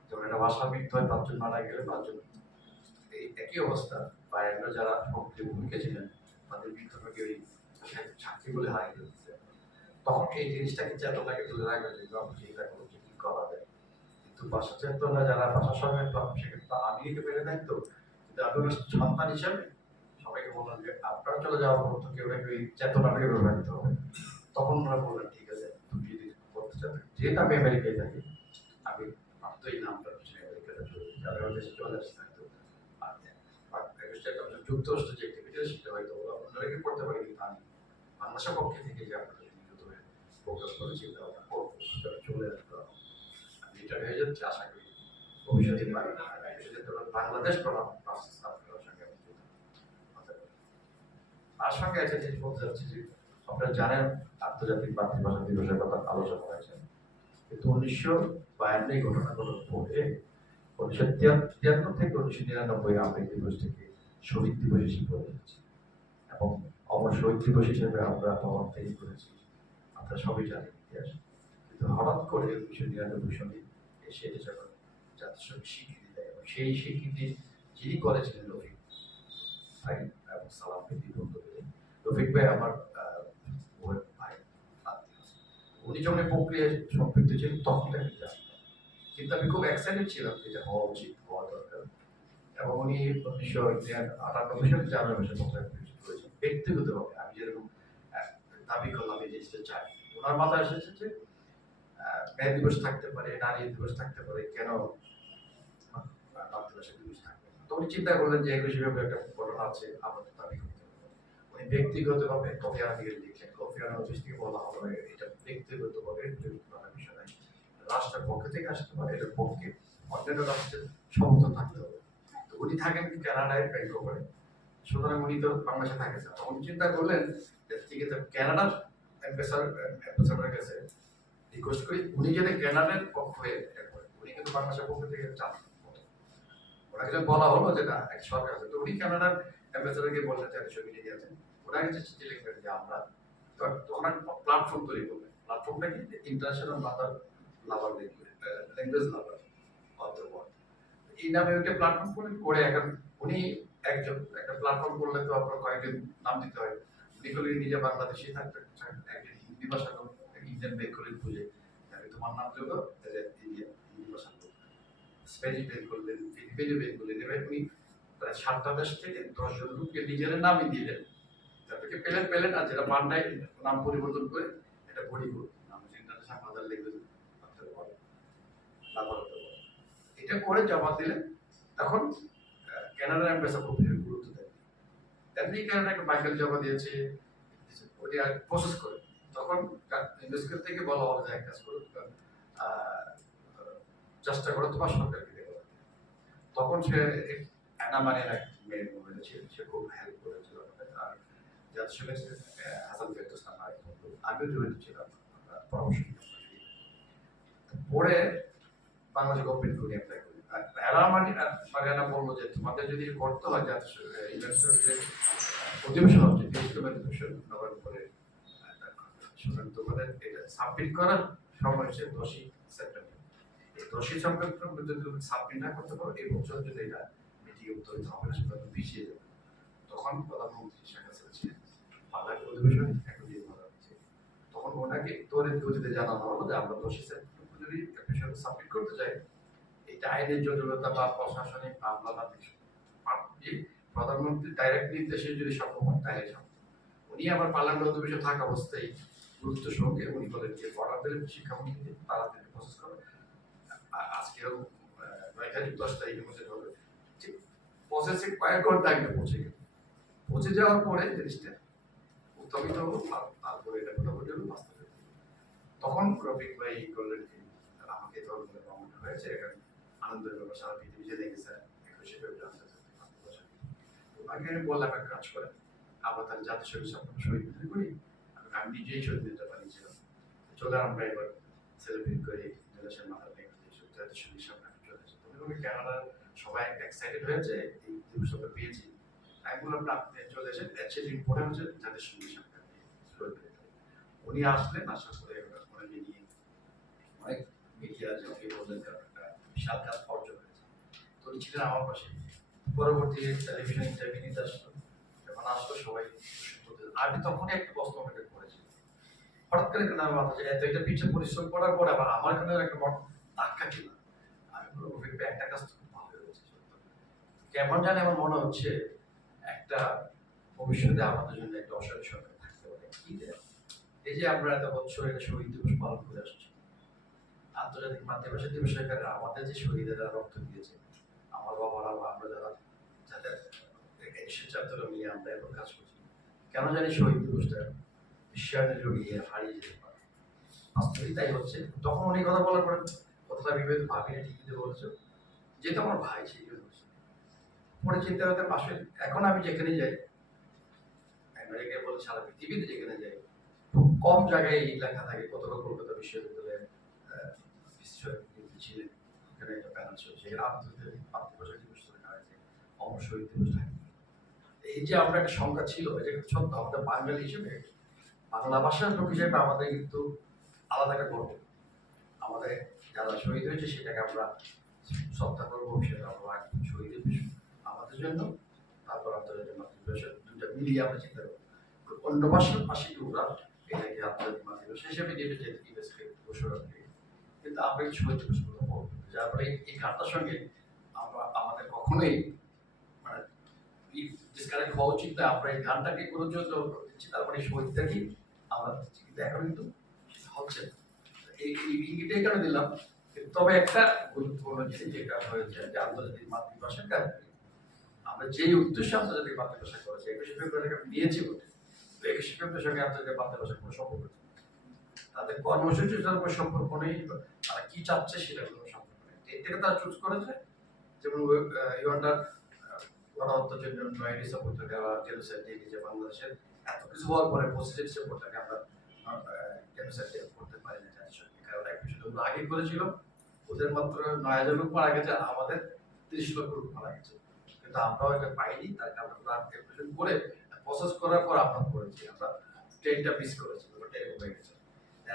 যেমন একটা ভাষা মৃত্যু হয় 5 জন মারা গেলে 5 জন একই অবস্থা বায়ানরা যারা সক্রিয় ভূমিকা ছিলেন তাদের বিক্ষোভকে ওই সাক্ষী বলে হারিয়ে দিচ্ছে। তখন এই জিনিসটাকে চেতনাকে তুলে রাখবে যে আমি চিন্তা করবো যে কি করা যায়। কিন্তু ভাষা চেতনা যারা ভাষার সঙ্গে সেক্ষেত্রে তো আমি নিতে পেরে থাকতো, কিন্তু আমি ওর সন্তান হিসাবে সবাইকে বললাম যে আপনারা চলে যাওয়ার পর তো কেউ না কেউ এই চেতনাটাকে ধরে রাখতে হবে। তখন ওরা বললেন ঠিক আছে তুমি যদি করতে চাও, যেহেতু আমি আমেরিকায় থাকি, আমি তো এই নামটা পিছনে আমেরিকাতে চলে যাবে আমার দেশে চলে আসতে হয়তো। আর যুক্তরাষ্ট্র যে অ্যাক্টিভিটি সেটা হয়তো অন্যরা কি করতে পারে, কিন্তু আমি বাংলাদেশের পক্ষে থেকে যে আপনাদের নিয়মিত হয়ে ফোকাস করে চিন্তা ভাবনা করবো সেটা চলে আসতে হবে। আমি এটা হয়ে যাচ্ছে আশা করি ভবিষ্যতে বাংলাদেশ প্রভাব আপনার সঙ্গে আমি তার সঙ্গে একটা জিনিস বলতে চাচ্ছি যে আপনারা জানেন আন্তর্জাতিক মাতৃভাষা দিবসের কথা আলোচনা হয়েছে, কিন্তু 1952 ঘটনাগুলোর পরে 1973 থেকে 1999 আমরা এই দিবসটিকে শহীদ দিবস হিসেবে করে দিয়েছি এবং অমর শহীদ দিবস হিসেবে আমরা পালন তৈরি করেছি। আপনারা সবই জানেন ইতিহাস, কিন্তু হঠাৎ করে 1999 সালে এসে যখন জাতিসংঘ স্বীকৃতি দেয় এবং সেই স্বীকৃতি যিনি করেছিলেন রফিক ভাই এবং সালাম প্রীতি বন্ধু, রফিক ভাই আমার ভাই উনি যখন প্রক্রিয়ায় সম্পৃক্ত ছিলেন তখন তাকে জানতাম, কিন্তু আমি খুব এক্সাইটেড ছিলাম যেটা হওয়া উচিত, হওয়া দরকার। এবং উনি 1998 সালে জানুয়ারি মাসে করেছেন ব্যক্তিগতভাবে। আমি যেরকম দাবি করলাম এই জিনিসটা চাই, ওনার মাথায় এসেছে যে মেয়ে দিবস থাকতে পারে, নারী দিবস থাকতে পারে, কেন মাতৃভাষা দিবস থাকবে। তো উনি চিন্তা করলেন যে 21 ফেব্রুয়ারি একটা ঘটনা আছে, আমরা তো দাবি করতে হবে। উনি ব্যক্তিগতভাবে কফি আনাদিকে লিখলেন, কফি আনা অফিস থেকে বলা হলো এটা ব্যক্তিগতভাবে বিষয় নাই, রাষ্ট্রের পক্ষ থেকে আসতে পারে, এটার পক্ষে অন্যান্য রাষ্ট্রের সমর্থন থাকতে হবে। তো উনি থাকেন কানাডায় ব্যাংককে, সুতরাং উনি তো বাংলাদেশে থাকেন। তখন চিন্তা করলেন যে ঠিক আছে কানাডার অ্যাম্বাসাডারের কাছে রিকোয়েস্ট করি উনি যেন কানাডার পক্ষ হয়ে এটা করেন। উনি কিন্তু বাংলাদেশের পক্ষ থেকে চান, ওনাকে যখন বলা হলো যে না এক সরকার আছে, তো উনি কানাডার অ্যাম্বাসাডারকে বললেন যে ছবি নিয়ে আছেন, ওনার কাছে চিঠি লিখবেন যে আমরা তো ওনার প্ল্যাটফর্ম তৈরি করবেন। প্ল্যাটফর্মটা কি international mother lover language lover of the world, এই নামে একটা প্ল্যাটফর্ম করে এখন উনি একজন একটা প্ল্যাটফর্ম করলে তো আপনার কয়েকজন নাম দিতে হয়। উনি করলে নিজে বাংলাদেশি থাকতে একজন হিন্দি ভাষা লোক, ইন্ডিয়ান বের করে খুঁজে আমি তোমার নাম দেবো ইন্ডিয়ান হিন্দি ভাষা লোক, স্প্যানিশ বের করলেন, ফিলিপিনো বের করলেন, এবার উনি প্রায় 7টা দেশ থেকে 10 জন লোককে নিজের নামই দিলেন, যাদেরকে পেলেন আর যেটা পান্ডায় নাম পরিবর্তন করে এটা বড়িগুলো নাম ইন্টারন্যাশনাল মাদার ল্যাঙ্গুয়েজ এটা করে জমা দিলেন। তখন কানাডার অ্যাম্বাসেডার খুব গুরুত্ব দেয়, তেমনি কানাডা একটা বাইকেল জমা দিয়েছে, ওটা প্রসেস করে। তখন ইউনেস্কো থেকে বলা হলো যে এক কাজ করো, চেষ্টা করো তোমার সরকারকে দেওয়া। তখন সে অ্যানা মারিয়ার এক মেয়ের মোবাইলে ছিল, সে খুব হেল্প করেছিল আমাদের। আর জাতিসংঘের হাসান ফেরদৌস নামে আমিও জড়িত ছিলাম, পরামর্শ পরে বাংলাদেশ গভর্নমেন্ট করে অ্যাপ্লাই করি। আর অ্যানা মারিয়ানা বললো যে তোমাদের যদি করতে হয় জাতিসংঘের অধিবেশন হচ্ছে অধিবেশন নভেম্বরে, সুতরাং তোমাদের এটা সাবমিট করার সময় হচ্ছে 10ই সেপ্টেম্বর। এই 10ই সেপ্টেম্বর যদি তুমি সাবমিট না করতে পারো এই বছর যদি এটা মিটিয়ে উত্তরিত হবে না, সেটা পিছিয়ে যাবে। তখন প্রধানমন্ত্রী শেখ হাসিনা ছিলেন, পার্লামেন্ট অধিবেশন এখন দিয়ে বলা হচ্ছে, তখন ওনাকে তড়িৎ গতিতে জানানো হলো যে আমরা 10ই সেপ্টেম্বর যদি অ্যাপ্লিকেশন সাবমিট করতে চাই, এটা আইনের জটিলতা বা প্রশাসনিক মামলা না প্রধানমন্ত্রী ডাইরেক্ট নির্দেশে যদি সম্ভব হয় তাহলে সম্ভব। উনি আবার পার্লামেন্ট অধিবেশন থাকা অবস্থায় গুরুত্ব সঙ্গে উনি বলেন যে অর্ডার দিলেন শিক্ষামন্ত্রীকে তাড়াতাড়ি প্রসেস করে, আজকে 9 তারিখ 10 তারিখের মধ্যে হবে, ঠিক প্রসেসে কয়েক ঘন্টা আগে পৌঁছে যাওয়ার পরে জিনিসটা উত্থাপিত হলো, তারপরে এটা মোটামুটি হলো বাস্তবে। তখন রফিক ভাই করলেন কি আমাকে তখন গভর্নমেন্ট হয়েছে, এখন আনন্দের ব্যাপার সারা পৃথিবী জেনে গেছে 21 ফেব্রুয়ারি ওনাকে আমি বললাম এক কাজ করেন আমরা তাহলে জাতিসংঘের সামনে শহীদ মিছিল করি। আমি নিজেই শহীদ মিছিলটা বানিয়েছিলাম, চলে আমরা এবার সেলিব্রেট করি ইন্টারন্যাশনাল মাদার ল্যাঙ্গুয়েজ জাতিসংঘের সামনে চলে আসে। তখন কানাডার সবাই এক্সাইটেড হয়েছে এই দিবসটা পেয়েছি, আমি বললাম না আপনি চলে এসেন, সেদিন পরে হচ্ছে জাতিসংঘের সামনে শহীদ মিছিল। উনি আসলেন, আসার পরে ওনাকে নিয়ে অনেক মিডিয়া যে বললেন একটা বিশাল কাজ অর্জন হয়েছে। তো উনি ছিলেন আমার পাশে, পরবর্তী টেলিভিশন ইন্টারভিউ নিতে আসলো, যখন আসলো সবাই আমি তখনই একটা প্রশ্ন আমাকে করেছি, হঠাৎ করে কেন আমার মাথা এত একটা পিছিয়ে পরিশ্রম করার পর আবার আমার এখানে একটা বড় ধাক্কা ছিল। আমি বলবো একটা কাজ তো খুব ভালো হয়েছে, কেমন জানি আমার মনে হচ্ছে একটা ভবিষ্যতে আমাদের জন্য একটা অসহায় সরকার থাকতে পারে। কি দেয়? এই যে আমরা এত বছর এটা শহীদ দিবস পালন করে আসছি, আন্তর্জাতিক মাতৃভাষা দিবসের কারণে আমাদের যে শহীদেরা রক্ত দিয়েছে, আমার বাবারা বা আমরা যারা যাদের এদেশের চারতলা নিয়ে আমরা এখন কাজ করছি, কেন জানি শহীদ দিবসটা বিশ্বায়নের জড়িয়ে হারিয়ে যেতে পারে। বাস্তবিক তাই হচ্ছে। তখন উনি কথা বলার পরে কথাটা বিভেদ ভাবিনি, টিভিতে বলেছে, যেহেতু আমার ভাই সেই জন্য বলছে। পরে চিন্তা করতে পাশে এখন আমি যেখানে যাই, আমেরিকায় বলে সারা পৃথিবীতে যেখানে যাই, খুব কম জায়গায় এই লেখা থাকে কতটা কলকাতা বিশ্ববিদ্যালয়ের ছিলেন, ওখানে একটা প্যানেল ছিল, সেখানে আন্তর্জাতিক মাতৃভাষা দিবস লেখা হয়েছে, অমর শহীদ দিবস থাকে। এই যে আমরা একটা সংখ্যা ছিল, এটা কিন্তু সত্য। আমাদের বাঙালি হিসেবে, বাংলা ভাষার লোক হিসেবে আমাদের কিন্তু আলাদা একটা গর্ব। আমাদের যারা শহীদ হয়েছে সেটাকে আমরা শ্রদ্ধা করবো, সেটা আমরা রাখবো শহীদের বিষয় আমাদের জন্য। তারপর আন্তর্জাতিক মাতৃভাষা দুটা মিলিয়ে আমরা চিন্তা করবো। অন্য ভাষার পাশে ওরা এটাকে আন্তর্জাতিক মাতৃভাষা হিসেবে নেবে, যেহেতু ইউনেস্কো ঘোষণা করে। কিন্তু আমরা এই শহীদ দিবস গুলো বলবো, যার ফলে এই গানটার সঙ্গে আমরা আমাদের কখনোই মানে ডিসকানেক্ট হওয়া উচিত না। আমরা এই গানটাকে কোনো জন্য দিচ্ছি, তারপরে এই শহীদটাকে আমরা দিচ্ছি, কিন্তু এখন কিন্তু হচ্ছে না। এই ইঙ্গিতটাই কেন দিলাম, তবে একটা গুরুত্বপূর্ণ জিনিস যেটা হয়েছে যে আন্তর্জাতিক মাতৃভাষা আমরা যেই উদ্দেশ্যে আন্তর্জাতিক মাতৃভাষা করেছি, 21শে ফেব্রুয়ারি নিয়েছি বলে 21শে ফেব্রুয়ারির সঙ্গে আন্তর্জাতিক মাতৃভাষার কোনো সম্পর্ক নেই। তাদের কর্মসূচির সঙ্গে কোনো সম্পর্ক নেই, তারা কি চাচ্ছে সেটা কোনো সম্পর্ক নেই। এর থেকে তারা চুজ করেছে, যেমন ইউগান্ডার গণহত্যার জন্য 9 ডিসেম্বরটাকে জেনোসাইড দিয়ে দিয়েছে বাংলাদেশের। এত কিছু হওয়ার পরে 25 ডিসেম্বরটাকে আমরা জেনোসাইড করতে পারি না জাতিসংঘে, কারণ 21 আগে করেছিল, ওদের মাত্র 9,000 লোক মারা গেছে, আমাদের 30 লক্ষ লোক মারা গেছে। কিন্তু আমরাও এটা পাইনি, তার কারণ আমরা ক্যালকুলেশন করে প্রসেস করার পর আমরা করেছি, আমরা ট্রেনটা মিস করেছি, ট্রেন হয়ে গেছে।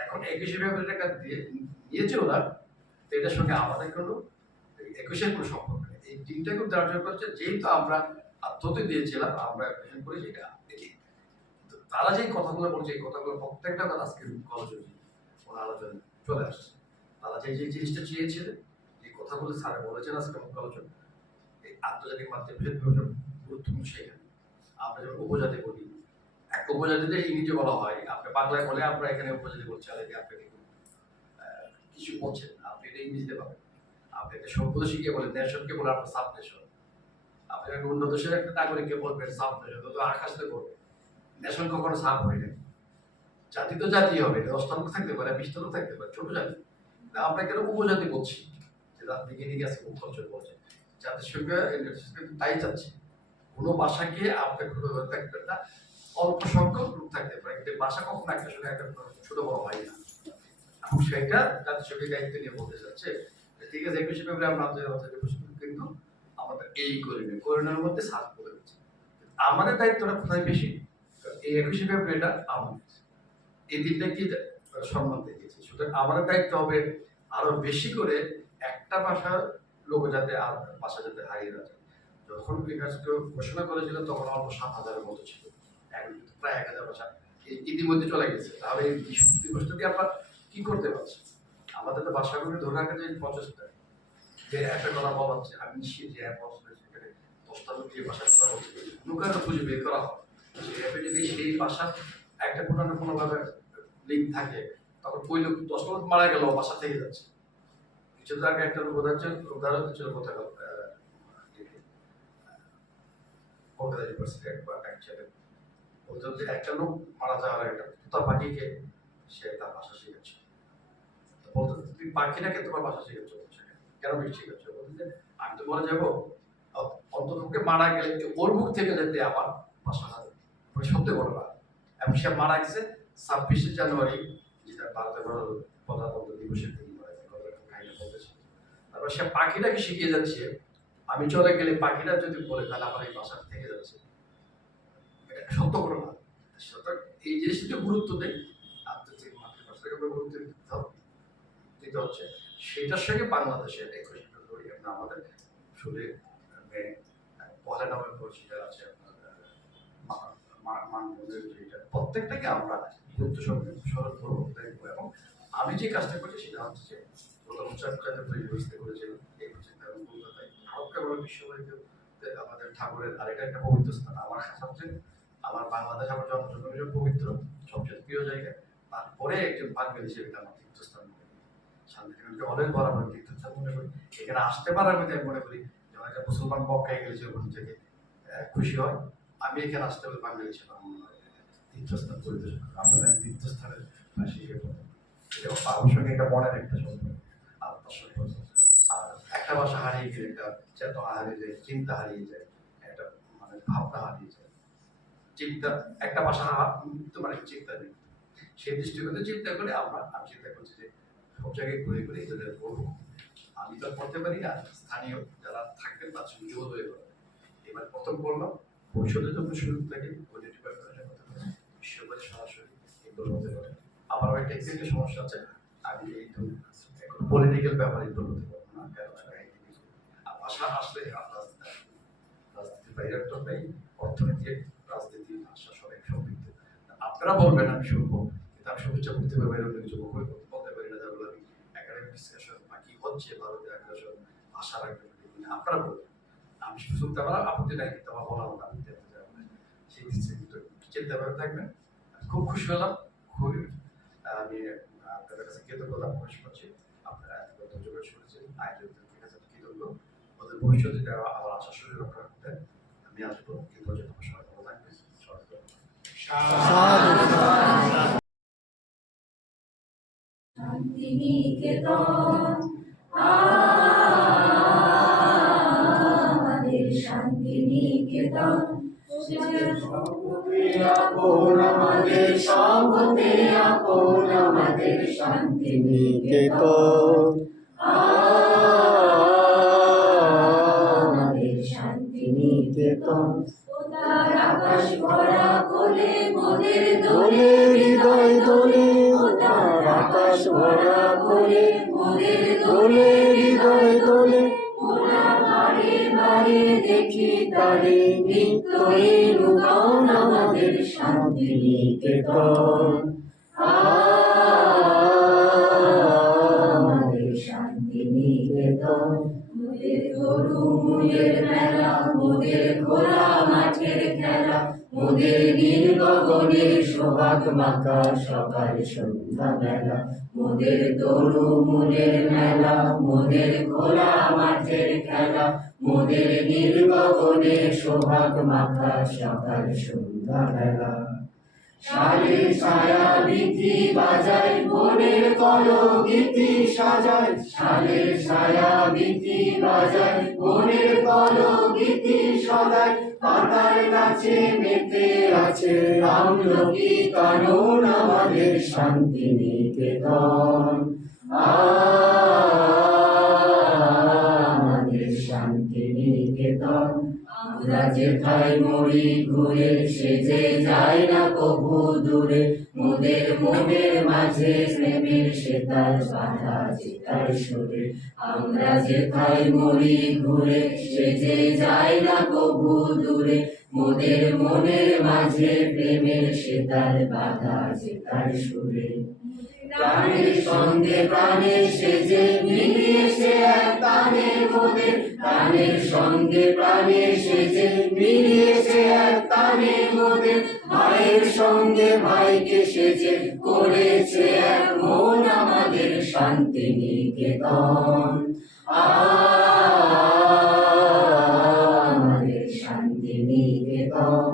এখন 21শে ফেব্রুয়ারি টাকা দিয়ে নিয়েছে ওরা, তো এটার সঙ্গে আমাদের কোনো 21-এর কোনো সম্পর্ক নেই। এই দিনটা খুব দাঁড়িয়ে করেছে, যেহেতু আমরা আত্মহত্যা দিয়েছিলাম, আমরা অ্যাপ্লিকেশন করেছি এটা দেখি। তারা যে কথাগুলো বলছে, এই কথাগুলো প্রত্যেকটা কথা আজকে কলেজে ওরা আলোচনা চলে আসছে। তারা যে যে জিনিসটা চেয়েছিলেন, যে কথাগুলো স্যার বলেছেন আজকে কলেজে, এই আন্তর্জাতিক মাতৃভাষা দিবসের গুরুত্বপূর্ণ সেখানে। আমরা যেমন উপজাতি বলি, এক উপজাতিতে ইংরেজি বলা হয়, আপনি বাংলায় বলে আমরা এখানে উপজাতি বলছি, আর আপনি কিছু বলছেন, আপনি এটা ইংরেজিতে পাবেন। আপনি একটা সভ্যতা শিখিয়ে বলেন নেশনকে বলে আপনার সাব নেশন। আপনি একটা উন্নত দেশের একটা নাগরিককে বলবেন সাব নেশন, তো আকাশতে বলবেন। নেশন কখনো সাব হয় না। জাতি তো জাতি হবে, 10টা লোক থাকতে পারে, 20টা লোক থাকতে পারে, ছোট জাতি। আমরা কেন উপজাতি বলছি, যেটা দিকে দিকে আছে উত্তর বলছে, জাতিসংঘ তাই চাচ্ছে। কোনো ভাষাকে আপনি থাকবেন না, অল্প সংখ্যক লোক থাকতে পারে, কিন্তু ভাষা কখনো একটা সঙ্গে একটা ছোট বড় হয় না। এখন সেটা জাতিসংঘের দায়িত্ব নিয়ে বলতে চাচ্ছে, ঠিক আছে 21শে ফেব্রুয়ারি আমরা কিন্তু আমাদের এই করিডোরের মধ্যে সার্চ করে দিচ্ছে। আমাদের দায়িত্বটা কোথায় বেশি, এই 21শে ফেব্রুয়ারিটা আমাদের, এই দিনটা কি সম্মান দিয়েছি, সুতরাং আমাদের দায়িত্ব হবে আরো বেশি করে একটা ভাষার লোক যাতে আর ভাষা যাতে হারিয়ে না যায়। যখন ইউনেস্কো ঘোষণা করেছিল তখন অল্প 7,000-এর মতো ছিল, এখন কিন্তু প্রায় 1,000 ভাষা ইতিমধ্যে চলে গেছে। তাহলে এই বিশ্ব দিবসটা দিয়ে আমরা কি করতে পারছি? আমাদের তো ভাষাগুলো ধরে রাখা যায় প্রচেষ্টা, যে একটা কথা বলা হচ্ছে, আমি নিশ্চিত যে সেখানে 10টা লোক যে ভাষার কথা বলছে, লুকানো খুঁজে বের করা হয়, সেভাবে যদি সেই ভাষা একটা কোনো না কোনোভাবে লিঙ্ক থাকে, তখন ওই লোক 10টা লোক মারা গেল, ভাষা থেকে যাচ্ছে। কিছুদিন আগে একটা উদাহরণ ছিল কোথাও কলকাতা ইউনিভার্সিটি এক ছেলে বলতো যে একটা লোক মারা যাওয়ার একটা তার পাখিকে সে তার ভাষা শিখেছে। বলতো তুমি পাখিটাকে তোমার ভাষা শিখেছ, কেন বেশি শিখেছ? বলতে যে আমি তো মরে যাবো, অন্ততপক্ষে মারা গেলে ওর মুখ থেকে যাতে আমার ভাষা সত্যি বলো না। এবং সে মারা গেছে 26শে জানুয়ারি, যেটা ভারতের প্রজাতন্ত্র দিবসের দিন কাহিনী বলতেছে। তারপর সে পাখিটাকে শিখিয়ে যাচ্ছে, আমি চলে গেলে পাখিটা যদি বলে তাহলে আমার এই ভাষা থেকে যাচ্ছে, এটা সত্য ঘটনা। সুতরাং এই জিনিসটা গুরুত্ব দেয়, আন্তর্জাতিক মাতৃভাষাকে গুরুত্ব দিতে হচ্ছে। সেটার সঙ্গে বাংলাদেশের 21শে ফেব্রুয়ারি আমাদের শুধু পহেলা নভেম্বর সেটা আছে আপনার মানবন্ধের যেটা, প্রত্যেকটাকে আমরা গুরুত্ব সঙ্গে স্মরণ করবো দেখবো। এবং আমি যে কাজটা করছি সেটা হচ্ছে যে প্রথম যাতে পরিবেশিত করেছিলাম এই চিন্তা এবং কলকাতায় বড় বিশ্ববাড়িতে আমাদের ঠাকুরের আরেকটা একটা পবিত্র স্থান আমার সবচেয়ে, আমার বাংলাদেশ আমার জন্মজন্মের পবিত্র সবচেয়ে প্রিয় জায়গা। তারপরে একজন বাঙালি হিসেবে আমার তীর্থস্থান মনে করি, শান্তিনিকেতনকে অনেক বড় আমার তীর্থস্থান মনে করি। এখানে আসতে পারার মধ্যে আমি মনে করি যেমন একটা মুসলমান মক্কায় গেলে যে ওখান থেকে খুশি হয়, আমি এখানে আসতে পারি বাঙালি হিসেবে আমার মনে হয় তীর্থস্থান পরিদর্শন করি। আপনার তীর্থস্থানের পাশে বাবুর সঙ্গে একটা মনের একটা সম্পর্ক, আত্মার সম্পর্ক। আর একটা ভাষা হারিয়ে গেলে একটা চেতনা হারিয়ে যায়, চিন্তা হারিয়ে যায়, একটা মানে ভাবনা হারিয়ে যায়। চিন্তা একটা ভাষা মানে চিন্তা নেই, সেই দৃষ্টিকোণে চিন্তা করে আমি চিন্তা করছি যে সব জায়গায় ঘুরে ঘুরে এদের বলবো। আমি তো করতে পারি না, স্থানীয় যারা থাকবেন তার সঙ্গে যোগ হয়ে গেল। এবার প্রথম বললাম ভবিষ্যতের জন্য সুযোগ থাকে পজিটিভ প্রিপারেশন করতে পারে, বিশ্ববারে সরাসরি এগুলো হতে পারে। আমার একটা এক্সিস্টেন্ট সমস্যা আছে, আমি এই তো এখন পলিটিক্যাল ব্যাপারে এগুলো হতে পারবো না, কারণ ভাষা আসলে রাজনীতির বাইরে তো নেই, অর্থনীতি রাজনীতি ভাষা সবাই সম্পৃক্ত। আপনারা বলবেন আমি শুনবো, কিন্তু আমি শুভেচ্ছা করতে পারবো এরকম কিছু বলতে পারি না, যেগুলো আমি একাডেমিক ডিসকাশন বা কি হচ্ছে ভারতের আগ্রাসন ভাষার আগ্রাসন আপনারা বলবেন, আমি শুনতে পারা আপত্তি নাই, কিন্তু আমার বলা হতো আপত্তি আছে সেই চিন্তা ভাবে থাকবেন। খুব খুশি হলাম, খুবই আমি আপনাদের কাছে কৃতজ্ঞতা প্রকাশ করছি। আপনারা এত ধৈর্য করে শুনেছেন, আয়োজকদের কাছে কৃতজ্ঞ। ওদের ভবিষ্যতে যারা আবার আশা শুরু রক্ষা করতে আমি আসবো, এই পর্যন্ত আমার সবাই ভালো থাকবে। শান্তিনিকেতন আমাদের শান্তিনিকেতন, আপন আমাদের সবতে আপন আমাদের শান্তিনিকেতন, আমাদের শান্তিনিকেতন। তার আকাশ ভরা কোলে মোদের দোলে হৃদয় দোলে, তার আকাশ ভরা কোলে মোদের দোলে হৃদয় দোলে। মোরা বারে বারে দেখি তারে নিত্য নূতন আমাদের শান্তিনিকেতন, আমাদের শান্তিনিকেতন। মোদের গরু মোদের মেলা, মোদের খোলা মাঠের খেলা, মোদের নীল গগনে সোহাগ মাখা সকাল সন্ধ্যা বেলা। মোদের তরু মোদের মেলা, মোদের খোলা মাঠের খেলা, মোদের নীল গগনে সোহাগ মাখা সকাল সন্ধ্যা বেলা। শালের ছায়া বীথি বাজায়, বনের কলগীতি সাজায়, শালের ছায়া বীথি বাজায়, বনের কলগীতি সদায়। পাতার গাছে মেতে আছে আমলকি কানন আমাদের শান্তিনিকেতন, আমাদের শান্তিনিকেতন। আমরা যেথায় মরি ঘুরে সেজে যায় না কভু দূরে, মোদের মনের মাঝে প্রেমের সেতার বাঁধা যেতার সুরে। আমরা যেথায় মরি ঘুরে সেজে যায় না কভু দূরে, মোদের মনের মাঝে প্রেমের সেতার বাঁধা যেতার সুরে। প্রাণের সঙ্গে প্রাণে সেজে মিলিয়েছে এক তানে মোদের, প্রাণের সঙ্গে প্রাণে সেজে মিলিয়েছে এক তানে মোদের। ভাইয়ের সঙ্গে ভাইকে সেজে করেছে এক মন আমাদের শান্তিনিকেতন, আমাদের শান্তিনিকেতন।